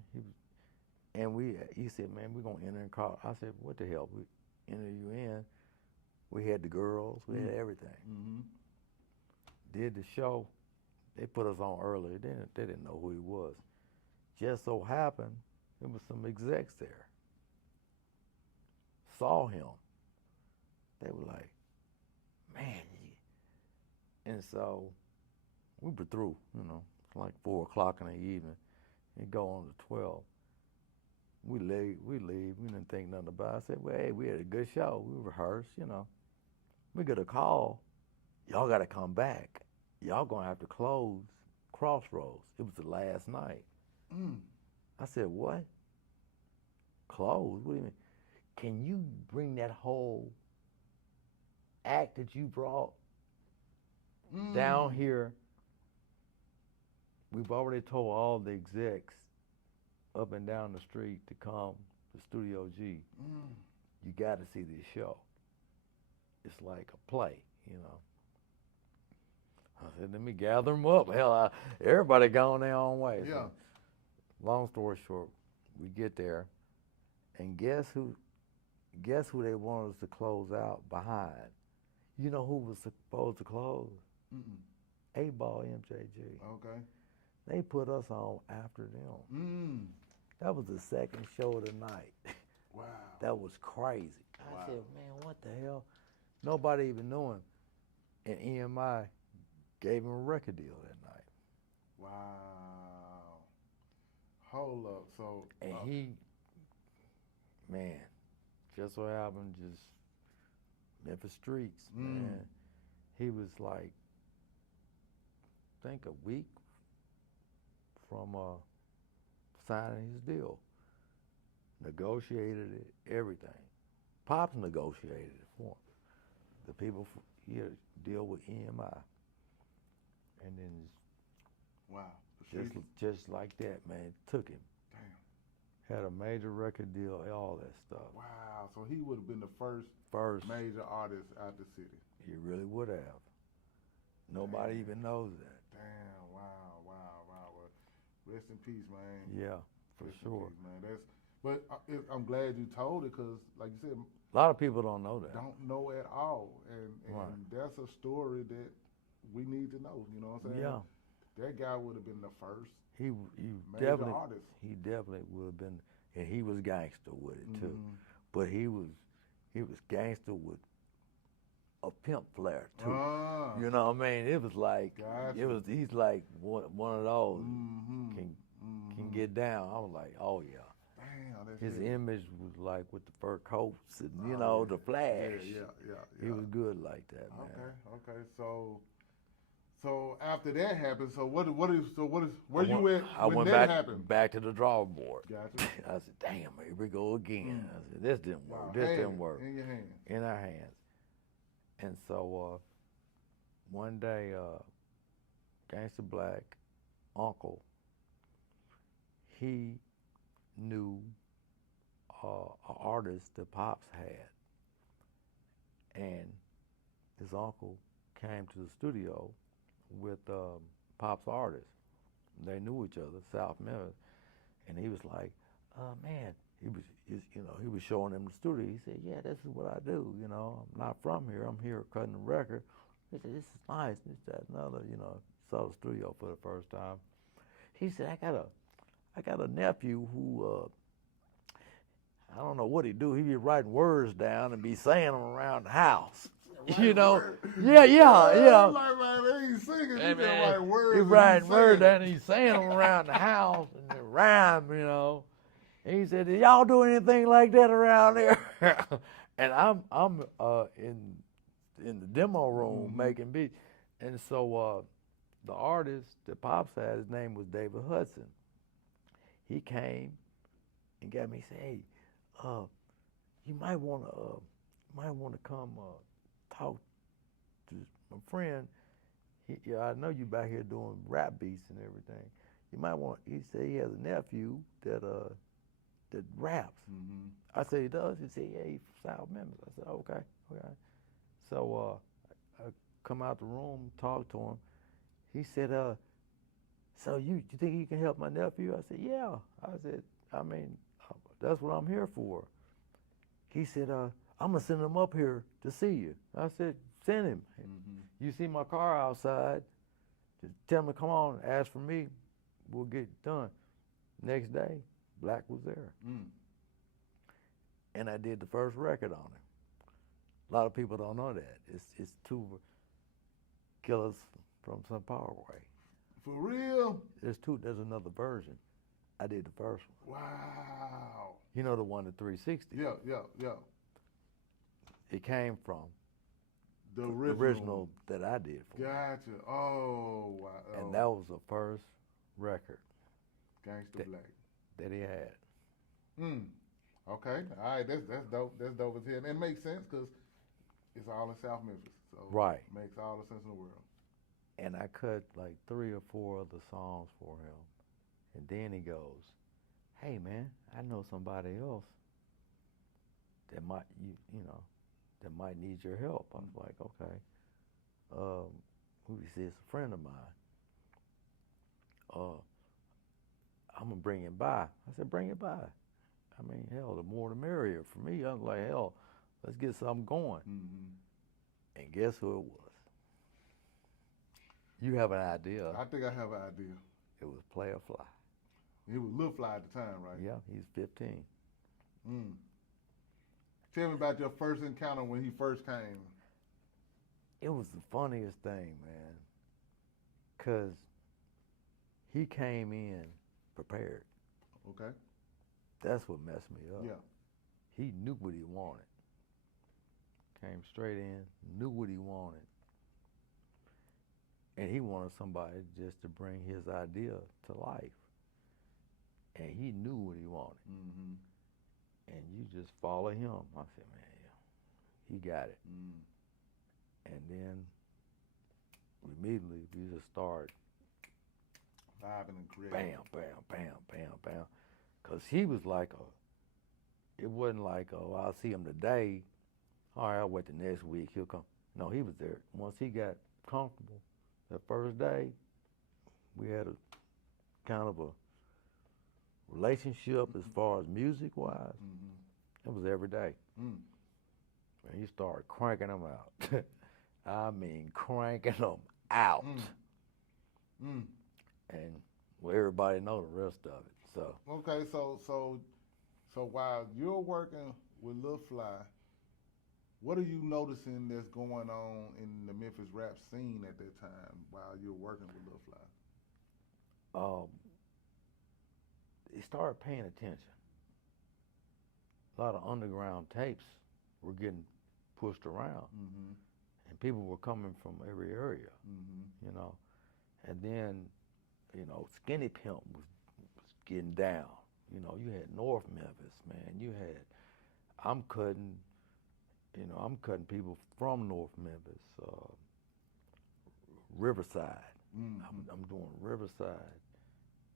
He said, man, we're going to enter in car. I said, what the hell? We enter you in. We had the girls. We had everything. Did the show. They put us on early. They didn't know who he was. Just so happened, there was some execs there. Saw him. They were like, man. And so we were through, it's like 4 o'clock in the evening. It go on to 12. We leave. We didn't think nothing about it. I said, well, hey, we had a good show. We rehearsed, We get a call. Y'all got to come back. Y'all going to have to close Crossroads. It was the last night. I said, what? Close? What do you mean? Can you bring that whole act that you brought down here? We've already told all the execs up and down the street to come to Studio G. You got to see this show. It's like a play, I said, let me gather them up. Hell, everybody gone their own way. Yeah. So, long story short, we get there, and guess who they wanted us to close out behind? You know who was supposed to close? 8Ball, MJG. Okay. They put us on after them. That was the second show of the night. Wow. That was crazy. Wow. I said, man, what the hell? Nobody even knew him. And EMI gave him a record deal that night. Wow. Hold up. So. And he, man, just so happened, just Memphis streets, man. He was like, I think a week from signing his deal. Negotiated it, everything. Pops negotiated it for him. The people here deal with EMI. and then Wow. just like that, man, took him. Damn. Had a major record deal, all that stuff. Wow. So he would have been the first major artist out the city. He really would have. Nobody even knows that. Damn. Wow. Well, rest in peace, man. Yeah, for sure. Peace, man. But I'm glad you told it because, like you said, a lot of people don't know that. Don't know at all, and right. That's a story that we need to know. You know what I'm saying? Yeah. That guy would have been the first. He major definitely artist. He definitely would have been, and he was gangster with it too. But he was gangster with a pimp flair too. You know what I mean? It was like he's like one of those can get down. I was like, oh yeah. Damn, his image was like with the fur coats and you know the flash. Yeah. He was good like that, man. Okay. So after that happened, where you at I when went that happened? back to the drawing board. Gotcha. I said, damn, here we go again. I said, this didn't work. Wow. This didn't work. In your hands. In our hands. And so one day, Gangsta Blac, uncle, he knew an artist that Pops had. And his uncle came to the studio with Pop's artist. They knew each other, South Memphis. And he was like, man, he was showing him the studio. He said, yeah, this is what I do, you know. I'm not from here. I'm here cutting the record. He said, this is nice, this, that, another, you know. Saw the studio for the first time. He said, I got a nephew who, I don't know what he do. He be writing words down and be saying them around the house. You know? Yeah. Like, man, he's singing. Hey, He write words. He writing words down and he's saying them around the house and they rhyme, you know. And he said, "Did y'all do anything like that around there?" And I'm in the demo room making beats, and so the artist that Pops had, his name was David Hudson. He came and got me say, "Hey, you might want to come talk to my friend. I know you back here doing rap beats and everything. You might want." He said he has a nephew that raps. I said, he does? He said, yeah, he's from South Memphis. I said, okay. So I come out the room, talk to him. He said, so you think you can help my nephew? I said, yeah. I said, I mean, that's what I'm here for. He said, I'm going to send him up here to see you. I said, send him. You see my car outside, just tell him to come on, ask for me, we'll get it done. Next day, Blac was there. And I did the first record on him. A lot of people don't know that. It's two killers from some Parkway. For real? There's another version. I did the first one. Wow. You know the one, the 360? Yeah. It came from the original that I did for him. Gotcha. Oh, wow. And that was the first record. Gangsta Blac. That he had. Okay. All right. That's dope. That's dope as hell. And it makes sense because it's all in South Memphis. So right. It makes all the sense in the world. And I cut like 3 or 4 other songs for him. And then he goes, hey man, I know somebody else that might that might need your help. I was like, okay. Who he says, a friend of mine. I'm gonna bring him by. I said, bring it by. I mean, hell, the more the merrier. For me, I was like, hell, let's get something going. And guess who it was? You have an idea. I think I have an idea. It was Playa Fly. He was Lil Fly at the time, right? Yeah, he's 15. Tell me about your first encounter when he first came. It was the funniest thing, man, because he came in prepared. Okay. That's what messed me up. Yeah. He knew what he wanted. Came straight in, knew what he wanted. And he wanted somebody just to bring his idea to life. And he knew what he wanted. And you just follow him. I said, man, he got it. And then we immediately we just started Vibing and creating. bam, bam, bam, bam, bam. Cause he was like it wasn't like, oh, I'll see him today. All right, I'll wait the next week, he'll come. No, he was there. Once he got comfortable, that first day, we had a kind of a relationship as far as music-wise. It was every day. And he started cranking them out. I mean, cranking them out. And well, everybody know the rest of it. So Okay, so while you're working with Lil Fly, what are you noticing that's going on in the Memphis rap scene at that time while you're working with Lil Fly? he started paying attention. A lot of underground tapes were getting pushed around, and people were coming from every area, you know. And then, you know, Skinny Pimp was getting down. You know, you had North Memphis, man. You had, I'm cutting people from North Memphis, Riverside. I'm doing Riverside,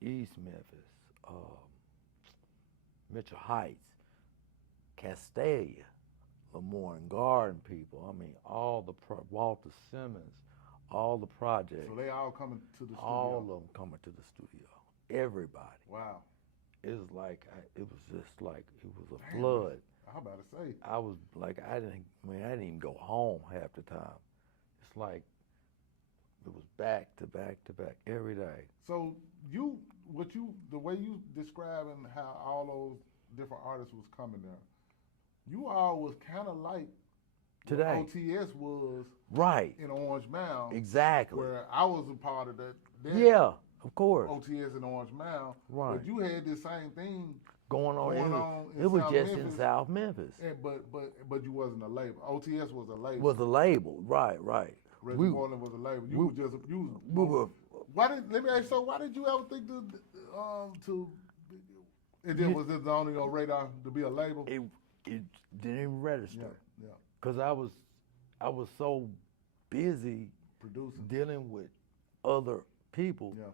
East Memphis, Mitchell Heights, Castalia, Lemoyne Garden people. I mean, all the Walter Simmons, all the projects. So they all coming to the studio? All of them coming to the studio. Everybody. Wow. It was like, it was just like, it was a flood. I'm about to say. I was like, I didn't even go home half the time. It's like, it was back to back to back every day. So the way you describing how all those different artists was coming there, you all was kind of like Today. what OTS was Right. in Orange Mound. Exactly. Where I was a part of that. Yeah, of course. OTS in Orange Mound. Right. But you had this same thing Going on in it was South just Memphis. in South Memphis. But you wasn't a label. OTS was a label. Was a label, right. Reggie Moreland was a label. Let me ask you, so why did you ever think was this on your radar to be a label? It didn't even register. Yeah. Cause I was so busy Producing. dealing with other people. Yeah.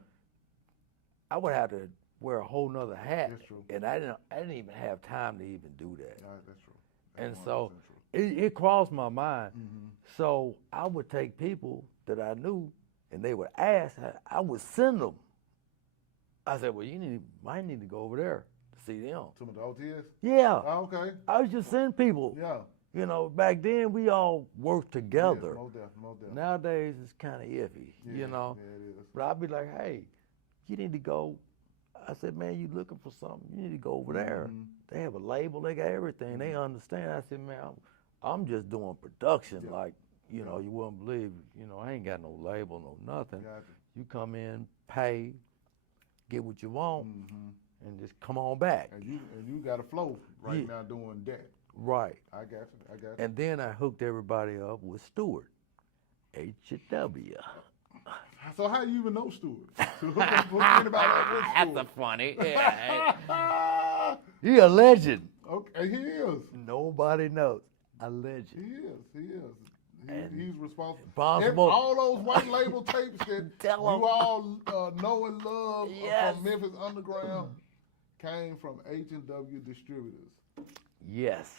I would have to wear a whole nother hat. That's true. And I didn't even have time to even do that. All right, that's true. And That's so 100% true. it crossed my mind. So I would take people that I knew and they would ask, I would send them. I said, well, might need to go over there to see them. Some of the OTS? Yeah. Oh, okay. I was just sending people. Yeah. You know, back then we all worked together. Yes, most definitely. Nowadays it's kind of iffy, you know. Yeah, it is. But I'd be like, hey, you need to go. I said, man, you looking for something? You need to go over there. They have a label. They got everything. They understand. I said, man, I'm just doing production. Yeah. Like, you know, you wouldn't believe. You know, I ain't got no label, no nothing. Gotcha. You come in, pay, get what you want, and just come on back. And you got a flow right now doing that. Right. I got you. And then I hooked everybody up with Stewart, H-W. So how you even know Stewart? So hook anybody up with Stewart? That's funny. Yeah. He a legend. Okay, he is. Nobody knows. A legend. He is. He's responsible. All those white label tapes that you all know and love from Memphis Underground came from H&W Distributors. Yes.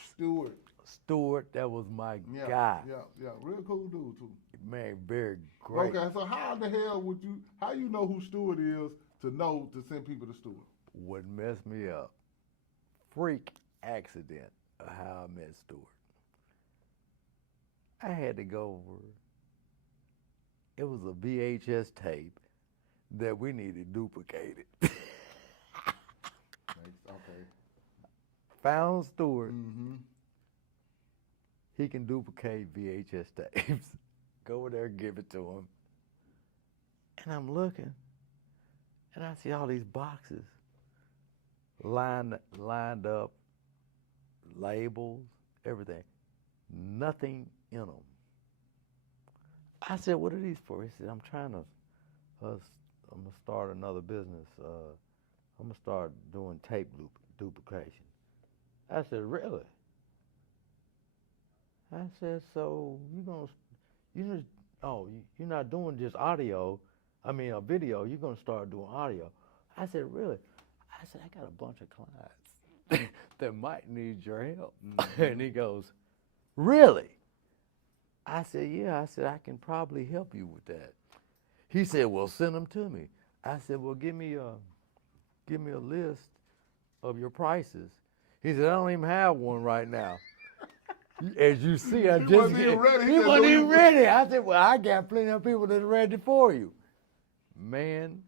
Stewart, that was my guy. Yeah. Real cool dude, too. Man, very great. Okay, so how the hell how you know who Stewart is to send people to Stewart? What messed me up, freak accident of how I met Stewart. I had to go over, it was a VHS tape that we needed duplicated. Okay. Found Stewart. He can duplicate VHS tapes. Go over there, give it to him. And I'm looking, and I see all these boxes lined up, labels, everything. Nothing in them. I said, what are these for? He said, I'm gonna start another business. I'm gonna start doing tape duplication. I said, really? I said, so oh, you're not doing just audio. I mean, a video. You're gonna start doing audio. I said, really? I said, I got a bunch of clients that might need your help. And he goes, really? I said, yeah. I said, I can probably help you with that. He said, well, send them to me. I said, well, give me a list of your prices. He said, I don't even have one right now. As you see, I He just wasn't even ready. He He said, wasn't "No, even you-" ready. I said, well, I got plenty of people that's ready for you. Man,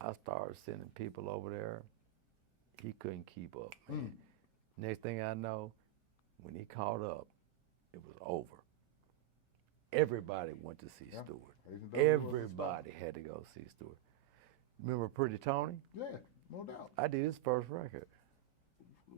I started sending people over there. He couldn't keep up, man. Next thing I know, when he caught up, it was over. Everybody went to see Stewart. Everybody had to go see Stewart. Remember Pretty Tony? Yeah, no doubt. I did his first record.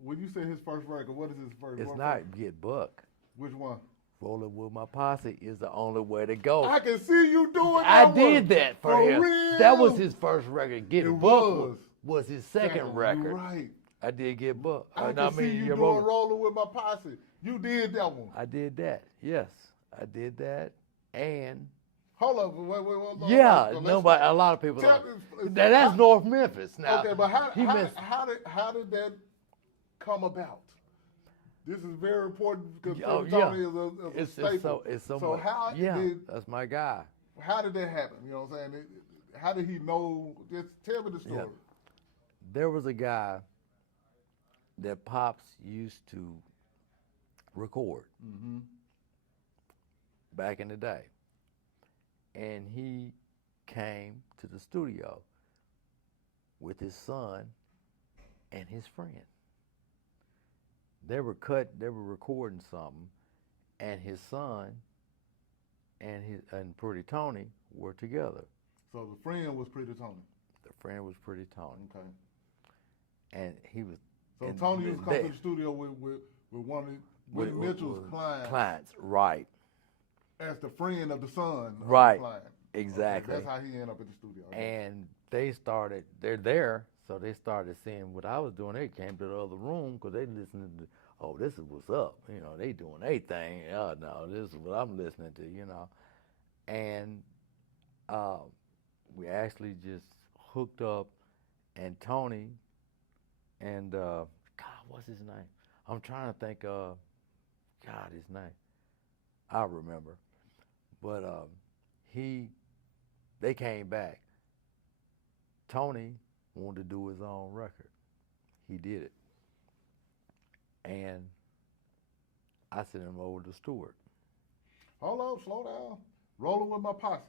When you say his first record, what is his first? It's what not first? Get Buck. Which one? Rolling with My Posse is the only way to go. I can see you doing I that. did that for him. Real? That was his first record. Get It Buck was his second Damn, record. You're right. I did Get Buck. I can see you doing Rolling with My Posse. You did that one. I did that. Yes, I did that. And Hold up, wait. yeah, Let's- nobody. A lot of people. Tell- That's North Memphis now. Okay, but how missed- did that come about? This is very important because Oh, Tony yeah. is a staple. It's so So much. how Yeah, did that's my guy. how did that happen? You know what I'm saying? How did he know? Just tell me the story. Yeah. There was a guy that Pops used to record back in the day. And he came to the studio with his son and his friend. They were recording something, and his son and Pretty Tony were together. So the friend was Pretty Tony. The friend was Pretty Tony. Okay. And he was. So and Tony used to come they- to the studio with one of Willie Mitchell's clients Clients, right. as the friend of the son of Right. the client. Exactly. Okay, that's how he ended up in the studio. Okay. And they're there, so they started seeing what I was doing. They came to the other room because they listening to, oh, this is what's up. You know, they doing their thing. Oh, no, this is what I'm listening to, you know. And we actually just hooked up, and Tony and, God, what's his name? I'm trying to think of, God, his name. I remember. But they came back. Tony wanted to do his own record. He did it. And I sent him over to Stewart. Hold on, slow down. Rolling with My Posse.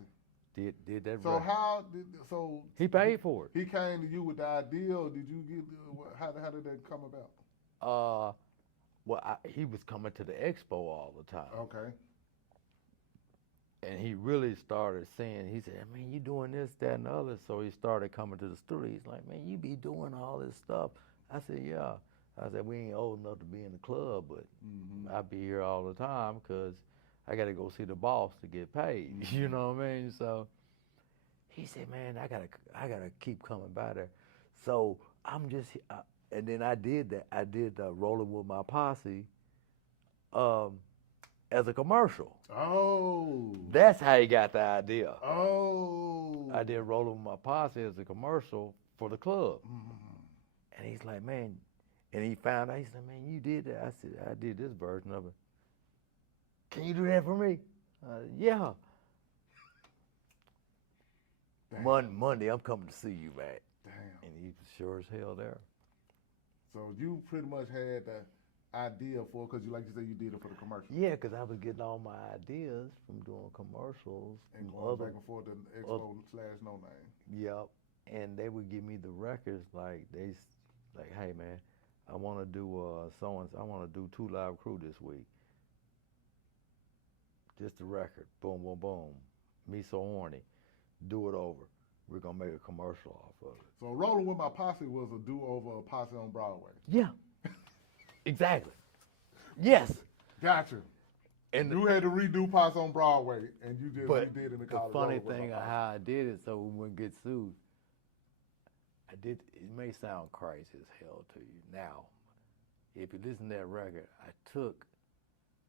Did that So record. he paid for it. He came to you with the idea, or did you get? How did that come about? He was coming to the expo all the time. Okay. And he really started saying, he said, man, you doing this, that, and the other. So he started coming to the studio. He's like, man, you be doing all this stuff. I said, yeah. I said, we ain't old enough to be in the club, but I be here all the time because I got to go see the boss to get paid. You know what I mean? So he said, man, I gotta keep coming by there. So I'm just, and then I did that. I did Rolling with My Posse as a commercial. Oh. That's how he got the idea. Oh. I did Rolling with My Posse as a commercial for the club. And he's like, man, and he found out, he said, man, you did that. I said, I did this version of it. Can you do that for me? Yeah. Monday, I'm coming to see you, man. Damn. And he's sure as hell there. So you pretty much had the idea for, because like you said, you did it for the commercial. Yeah, because I was getting all my ideas from doing commercials. And from going back and forth to Expo / NoName. Yep. And they would give me the records like, hey, man, I want to do I want to do 2 Live Crew this week. Just the record. Boom, boom, boom. Me So Horny. Do it over. We're going to make a commercial off of it. So Rolling with My Posse was a do-over of Posse on Broadway. Yeah. Exactly. Yes. Gotcha. And You had to redo Posse on Broadway, and you just but redid in the the college. funny Rolling with thing My of Posse. how I did it, so we wouldn't get sued, it may sound crazy as hell to you now. If you listen to that record, I took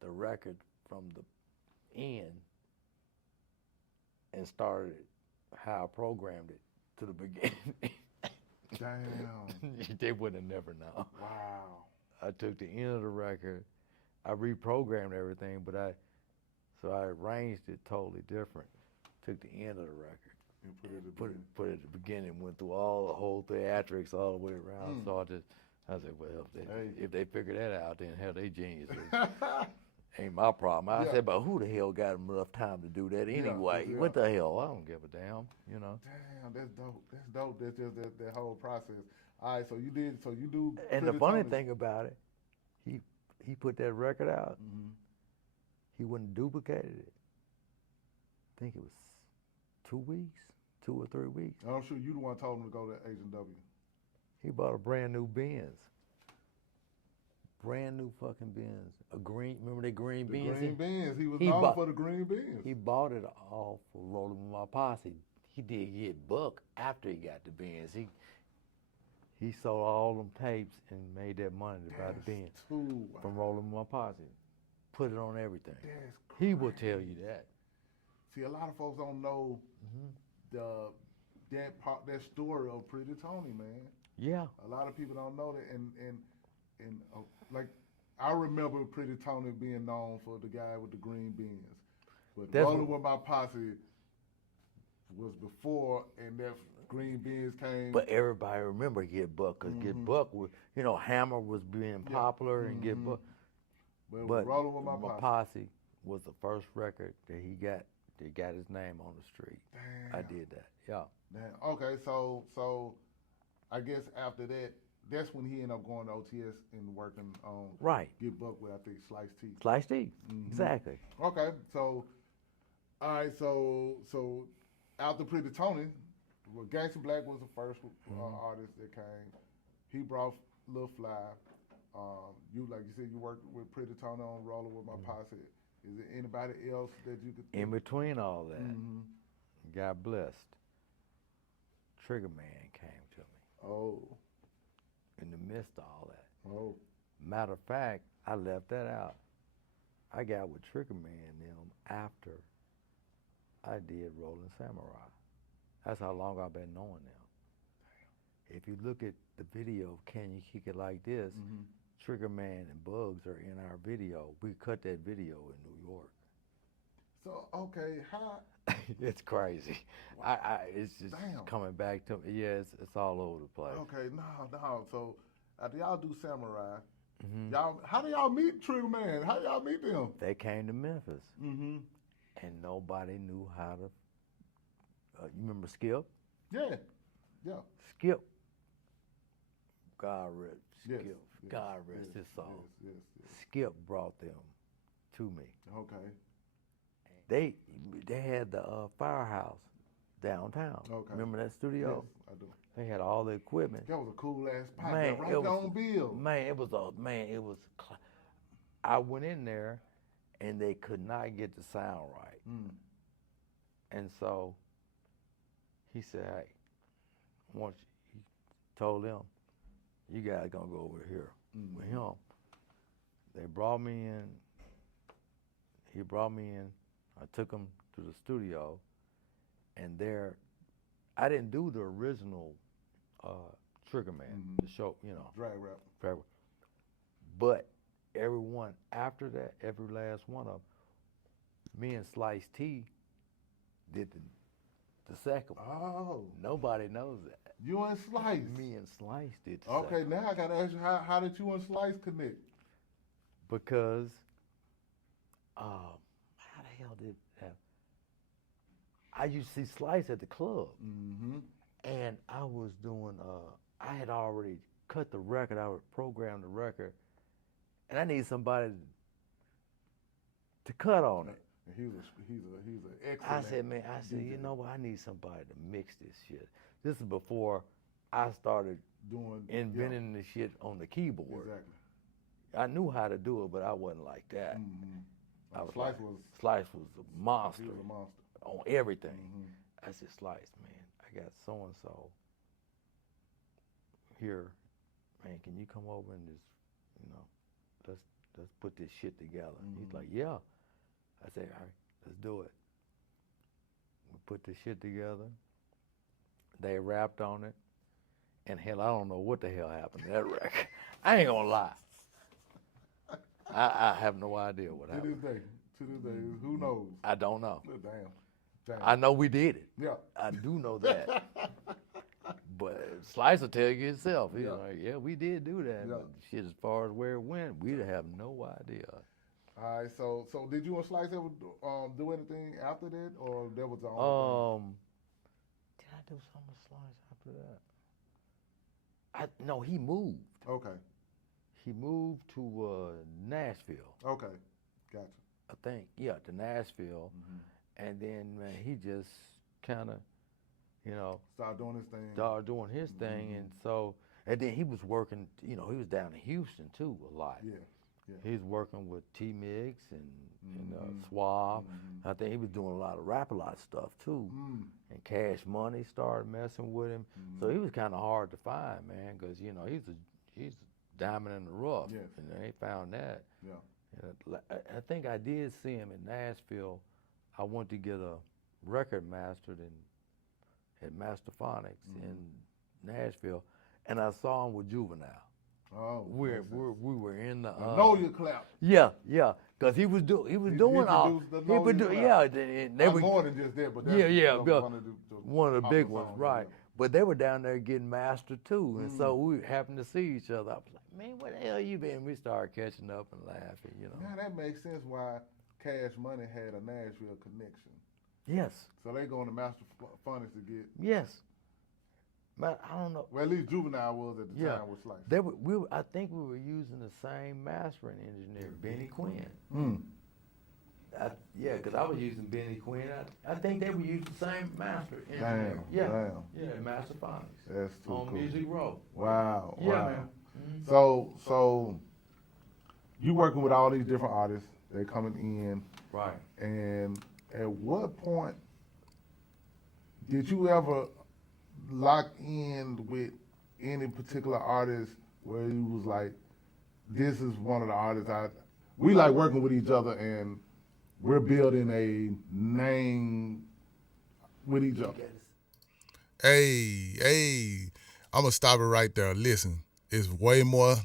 the record from the end and started how I programmed it to the beginning. Damn. They would have never known. Wow. I took the end of the record, I reprogrammed everything, but I arranged it totally different. Took the end of the record, And put it at the beginning, went through all the whole theatrics all the way around. So I said, well, if they figure that out, then hell, they geniuses. Ain't my problem. I said, but who the hell got enough time to do that anyway? Yeah. What the hell? I don't give a damn, you know. Damn, that's dope. That's dope. That's just that whole process. All right, so you do. And the funny thing about it, he put that record out. Mm-hmm. He wouldn't duplicated it. I think it was 2 weeks, 2 or 3 weeks. I'm sure you the one told him to go to Agent W. He bought a brand new Benz. Brand new fucking Benz. A green, remember that green Benz? Green Benz. He was known for the green Benz. He bought it all for rolling with my posse. He did get buck after he got the Benz. He sold all them tapes and made that money to buy the Benz from rolling with my posse. Put it on everything. That's He will tell you that. See, a lot of folks don't know that story of Pretty Tony, man. Yeah. A lot of people don't know that, and like I remember Pretty Tony being known for the guy with the green Benz, but Rolling with My Posse was before, and that green Benz came. But everybody remember Get Buck, because Get Buck was, Hammer was being popular and Get Buck. But Rolling with My Posse was the first record that he got his name on the street. Damn. I did that. Yeah. Damn. Okay, so I guess after that, that's when he ended up going to OTS and working on Get Buck with, I think, Slice T. Slice T. Exactly. Okay, so all right, so after Pretty Tony, well, Gangsta Blac was the first artist that came. He brought Lil Fly. You, like you said, you worked with Pretty Tony on Rolling with My Posse. Is there anybody else that you could think? In between all that, got blessed. Trigger Man came to me. Oh. In the midst of all that. Oh. Matter of fact, I left that out. I got with Trigger Man and them after I did Rolling Samurai. That's how long I've been knowing them. If you look at the video of Can You Kick It Like This, Trigger Man and Bugs are in our video. We cut that video in New York. So, okay, how? It's crazy. Wow. It's just coming back to me. Yeah, it's all over the place. Okay, no. So, after y'all do Samurai, how do y'all meet Trigger Man? How do y'all meet them? They came to Memphis, and nobody knew how to. You remember Skip? Yeah. Skip. God rest Yes, Skip. yes, God rest his soul. Yes. Skip brought them to me. Okay. They had the firehouse downtown. Okay. Remember that studio? Yes, I do. They had all the equipment. That was a cool ass spot. Man, Right on Bill. Man, it was. I went in there, and they could not get the sound right. And so he said, "Hey, he told them, you guys gonna go over here with him." They brought me in. He brought me in. I took him to the studio, and there, I didn't do the original Trigger Man, the show, Drag rap. But everyone after that, every last one of them, me and Slice T did the second one. Oh. Nobody knows that. You and Slice. Me and Slice did the Okay, second now I gotta ask you, how did you and Slice connect? Because, how the hell did that? I used to see Slice at the club, and I was doing. I had already cut the record. I would program the record, and I needed somebody to cut on it. He's an excellent. I said, you know what? I need somebody to mix this shit. This is before I started inventing the shit on the keyboard. Exactly. I knew how to do it, but I wasn't like that. Slice was a monster. He was a monster on everything. I said, Slice, man, I got so and so here, man. Can you come over and just, let's put this shit together? He's like, yeah. I said, all right, let's do it. We put the shit together. They rapped on it. And hell, I don't know what the hell happened to that record. I ain't gonna lie. I have no idea what happened. To this day, who knows? I don't know. Damn. I know we did it. Yeah. I do know that. But Slice will tell you itself. He's like, yeah, we did do that. Yeah. But shit, as far as where it went, we have no idea. All right, so did you and Slice ever do anything after that, or that was the only thing? Did I do something with Slice after that? No, he moved. Okay. He moved to Nashville. Okay, gotcha. I think, to Nashville. Mm-hmm. And then, man, he just kind of, Started doing his thing. And then he was working, he was down in Houston too a lot. Yeah. He was working with T-Mix and Suave. I think he was doing a lot of stuff too. And Cash Money started messing with him. So he was kind of hard to find, man, because, he's a diamond in the rough. Yes. And they found that. Yeah. I think I did see him in Nashville. I went to get a record mastered at Masterphonics in Nashville, and I saw him with Juvenile. Oh, we were in the. I know you clap. Yeah, because he was doing all. He would do, yeah. They were more than just that, but that's one of the big ones, right? But they were down there getting mastered too, and so we happened to see each other. I was like, man, where the hell you been? We started catching up and laughing, Now that makes sense why Cash Money had a Nashville connection. Yes. So they going to Masterphonics to get. Yes. Man, I don't know. Well, at least Juvenile was at the time with Slice. I think we were using the same mastering engineer, Benny Quinn. Because I was using Benny Quinn. I think they were using the same master engineer. Damn. Yeah, Masterphonics. That's too on cool. Music Row. Wow. Yeah, man. Mm-hmm. So you working with all these different artists. They coming in. Right. And at what point did you ever lock in with any particular artist where you was like, this is one of the artists we like working with each other and we're building a name with each other? Hey, I'm going to stop it right there. Listen, it's way more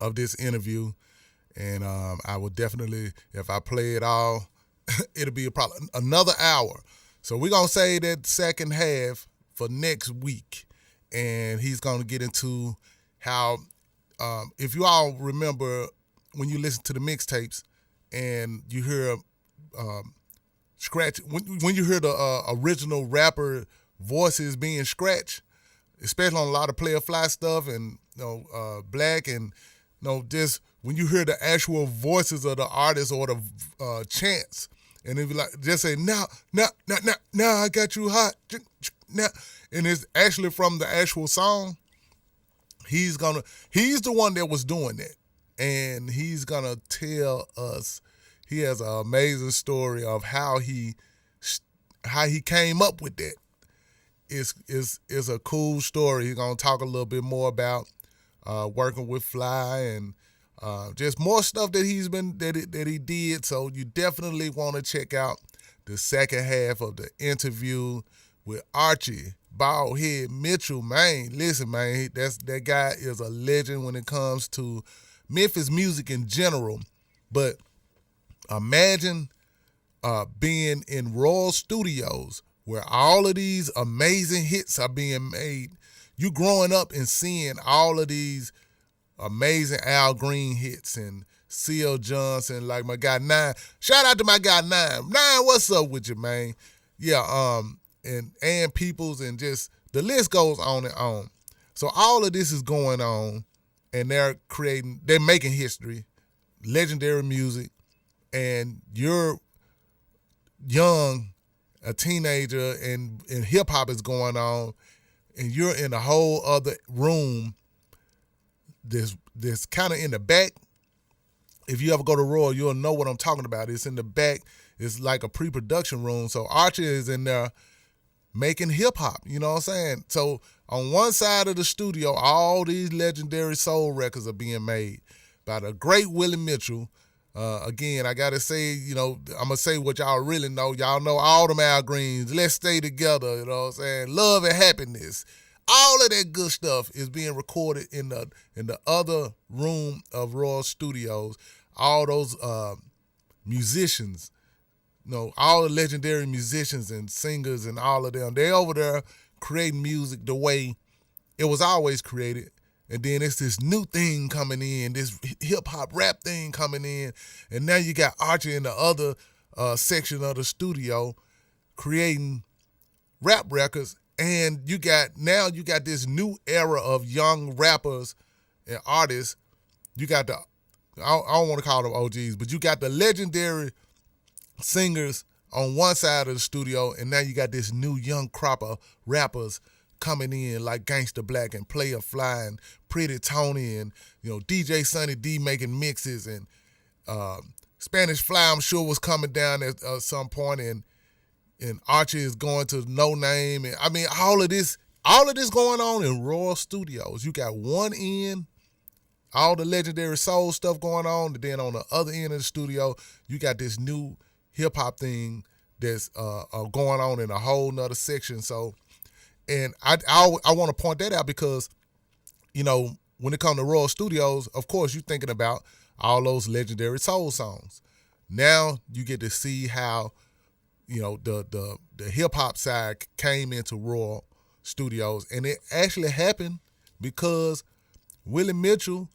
of this interview, and I will definitely, if I play it all, it'll be probably another hour. So we're going to save that second half for next week, and he's going to get into how, if you all remember when you listen to the mixtapes and you hear scratch, when you hear the original rapper voices being scratched, especially on a lot of Playa Fly stuff and Blac, and just when you hear the actual voices of the artists or the chants, and if you like just say now I got you hot now, and it's actually from the actual song. He's the one that was doing that, and he's gonna tell us. He has an amazing story of how he came up with that. It's a cool story. He's gonna talk a little bit more about working with Fly and just more stuff that he did. So you definitely want to check out the second half of the interview with Archie Baldhead Mitchell. Man, listen, man, that guy is a legend when it comes to Memphis music in general. But imagine being in Royal Studios where all of these amazing hits are being made. You growing up and seeing all of these amazing Al Green hits and C.L. Johnson, like my guy Nine. Shout out to my guy Nine. Nine, what's up with you, man? Yeah, and Peoples, and just the list goes on and on. So all of this is going on, and they're making history, legendary music, and you're young, a teenager, and hip hop is going on, and you're in a whole other room. This kind of in the back. If you ever go to Royal, you'll know what I'm talking about. It's in the back. It's like a pre-production room. So Archie is in there making hip hop. You know what I'm saying? So on one side of the studio, all these legendary soul records are being made by the great Willie Mitchell, Again, I gotta say, I'm gonna say what y'all really know. Y'all know all them Al Greens. Let's stay together. You know what I'm saying? Love and happiness. All of that good stuff is being recorded in the other room of Royal Studios. All those musicians, all the legendary musicians and singers and all of them, they over there creating music the way it was always created. And then it's this new thing coming in, this hip-hop rap thing coming in. And now you got Archie in the other section of the studio creating rap records. And you got this new era of young rappers and artists. You got I don't want to call them OGs, but you got the legendary singers on one side of the studio, and now you got this new young crop of rappers coming in like Gangsta Blac and Playa and Pretty Tony and DJ Sunny D making mixes, and Spanish Fly I'm sure was coming down at some point, and Archie is going to NoName, and I mean all of this going on in Royal Studios. You got one end, all the legendary soul stuff going on, and then on the other end of the studio you got this new hip hop thing that's going on in a whole nother section. So. And I want to point that out because, when it comes to Royal Studios, of course, you're thinking about all those legendary soul songs. Now you get to see how, the hip-hop side came into Royal Studios. And it actually happened because Willie Mitchell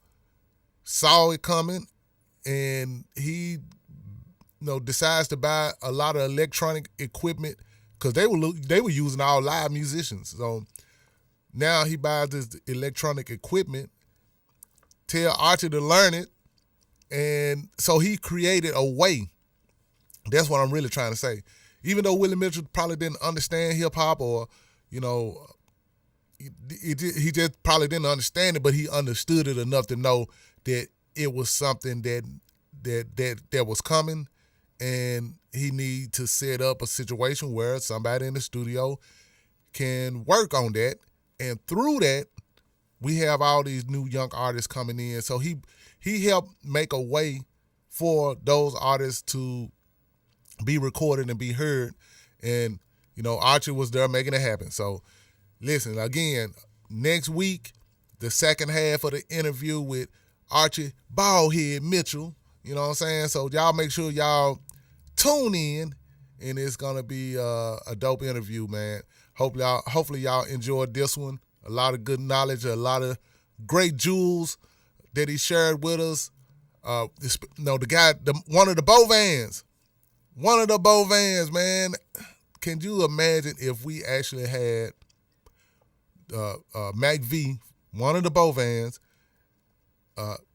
saw it coming, and he, decides to buy a lot of electronic equipment because they were using all live musicians. So now he buys this electronic equipment, tell Archie to learn it, and so he created a way. That's what I'm really trying to say. Even though Willie Mitchell probably didn't understand hip-hop or, he just probably didn't understand it, but he understood it enough to know that it was something that was coming, and he need to set up a situation where somebody in the studio can work on that. And through that, we have all these new young artists coming in. So he helped make a way for those artists to be recorded and be heard. And, Archie was there making it happen. So listen, again, next week, the second half of the interview with Archie Baldhead Mitchell, you know what I'm saying? So y'all make sure y'all tune in, and it's gonna be a dope interview, man. Hopefully y'all enjoyed this one. A lot of good knowledge, a lot of great jewels that he shared with us. The guy, one of the Bovans, man. Can you imagine if we actually had Mac V, one of the Bovans,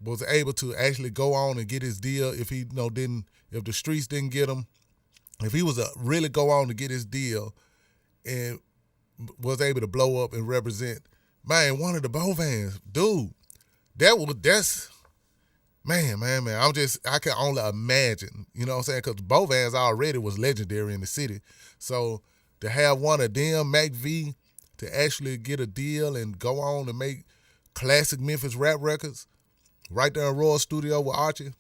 was able to actually go on and get his deal if he if the streets didn't get him, if he was to really go on to get his deal and was able to blow up and represent, man, one of the Bovans, dude, that's man. I can only imagine, you know what I'm saying? Because Bovans already was legendary in the city. So to have one of them, Mac V, to actually get a deal and go on and make classic Memphis rap records right there in Royal Studio with Archie,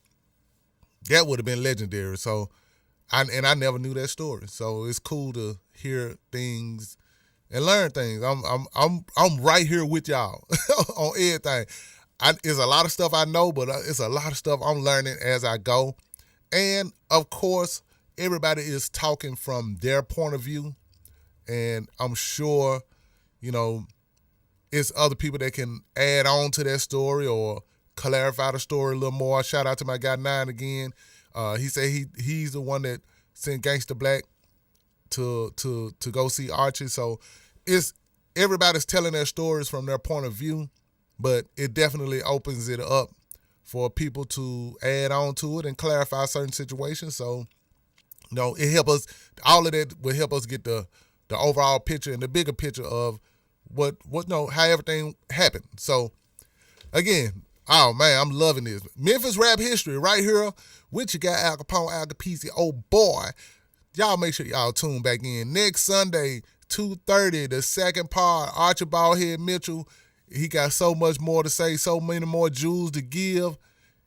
that would have been legendary. So, I never knew that story. So it's cool to hear things and learn things. I'm right here with y'all on everything. It's a lot of stuff I know, but it's a lot of stuff I'm learning as I go. And of course, everybody is talking from their point of view, and I'm sure, it's other people that can add on to that story or clarify the story a little more. Shout out to my guy Nine again. He said he's the one that sent Gangsta Blac to go see Archie. So it's everybody's telling their stories from their point of view, but it definitely opens it up for people to add on to it and clarify certain situations. So, it help us. All of that will help us get the overall picture and the bigger picture of how everything happened. So, again. Oh, man, I'm loving this. Memphis rap history right here with your guy Al Capone, Al Capese, oh boy. Y'all make sure y'all tune back in. Next Sunday, 2:30, the second part, Archie Baldhead Mitchell. He got so much more to say, so many more jewels to give.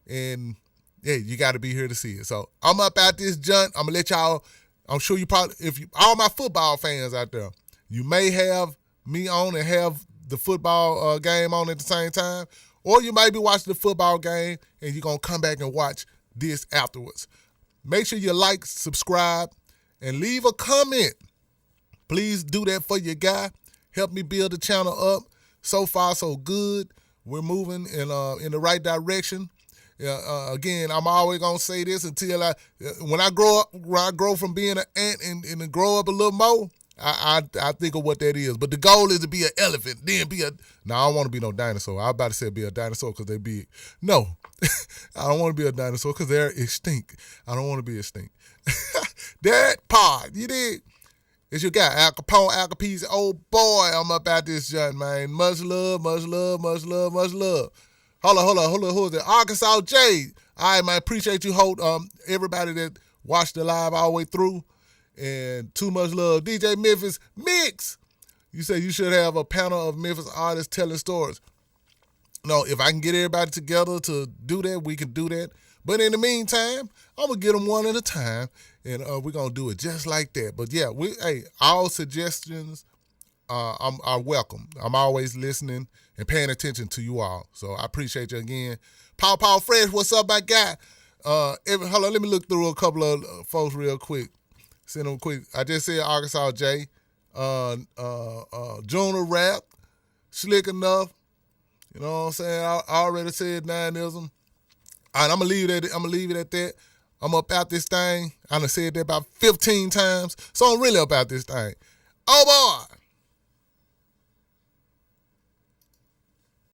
And yeah, you got to be here to see it. So I'm up out this junk. I'm gonna let y'all. I'm sure you probably, all my football fans out there, you may have me on and have the football game on at the same time, or you might be watching the football game and you're gonna come back and watch this afterwards. Make sure you like, subscribe, and leave a comment. Please do that for your guy. Help me build the channel up. So far, so good. We're moving in the right direction. Again, I'm always gonna say this until when I grow from being an ant and grow up a little more, I think of what that is. But the goal is to be an elephant, then be a. No, I don't want to be no dinosaur. I was about to say be a dinosaur because they big. No, I don't want to be a dinosaur because they're extinct. I don't want to be extinct. That part, you did. It's your guy, Al Capone, Al Capiz. Oh boy, I'm up out this joint, man. Much love, much love, much love, much love. Hold on. Who is it? Arkansas J. All right, man. Appreciate you, everybody that watched the live all the way through. And too much love. DJ Memphis, Mix. You said you should have a panel of Memphis artists telling stories. No, if I can get everybody together to do that, we can do that. But in the meantime, I'm going to get them one at a time, and we're going to do it just like that. But, yeah, all suggestions are welcome. I'm always listening and paying attention to you all. So I appreciate you again. Paul Fresh, what's up, my guy? Hold on, let me look through a couple of folks real quick. Send them quick. I just said Arkansas J. Junior Rap, Slick Enough. You know what I'm saying? I already said Nineism. All right, I'm gonna leave it at that. I'm up out this thing. I done said that about 15 times, so I'm really up out this thing. Oh boy.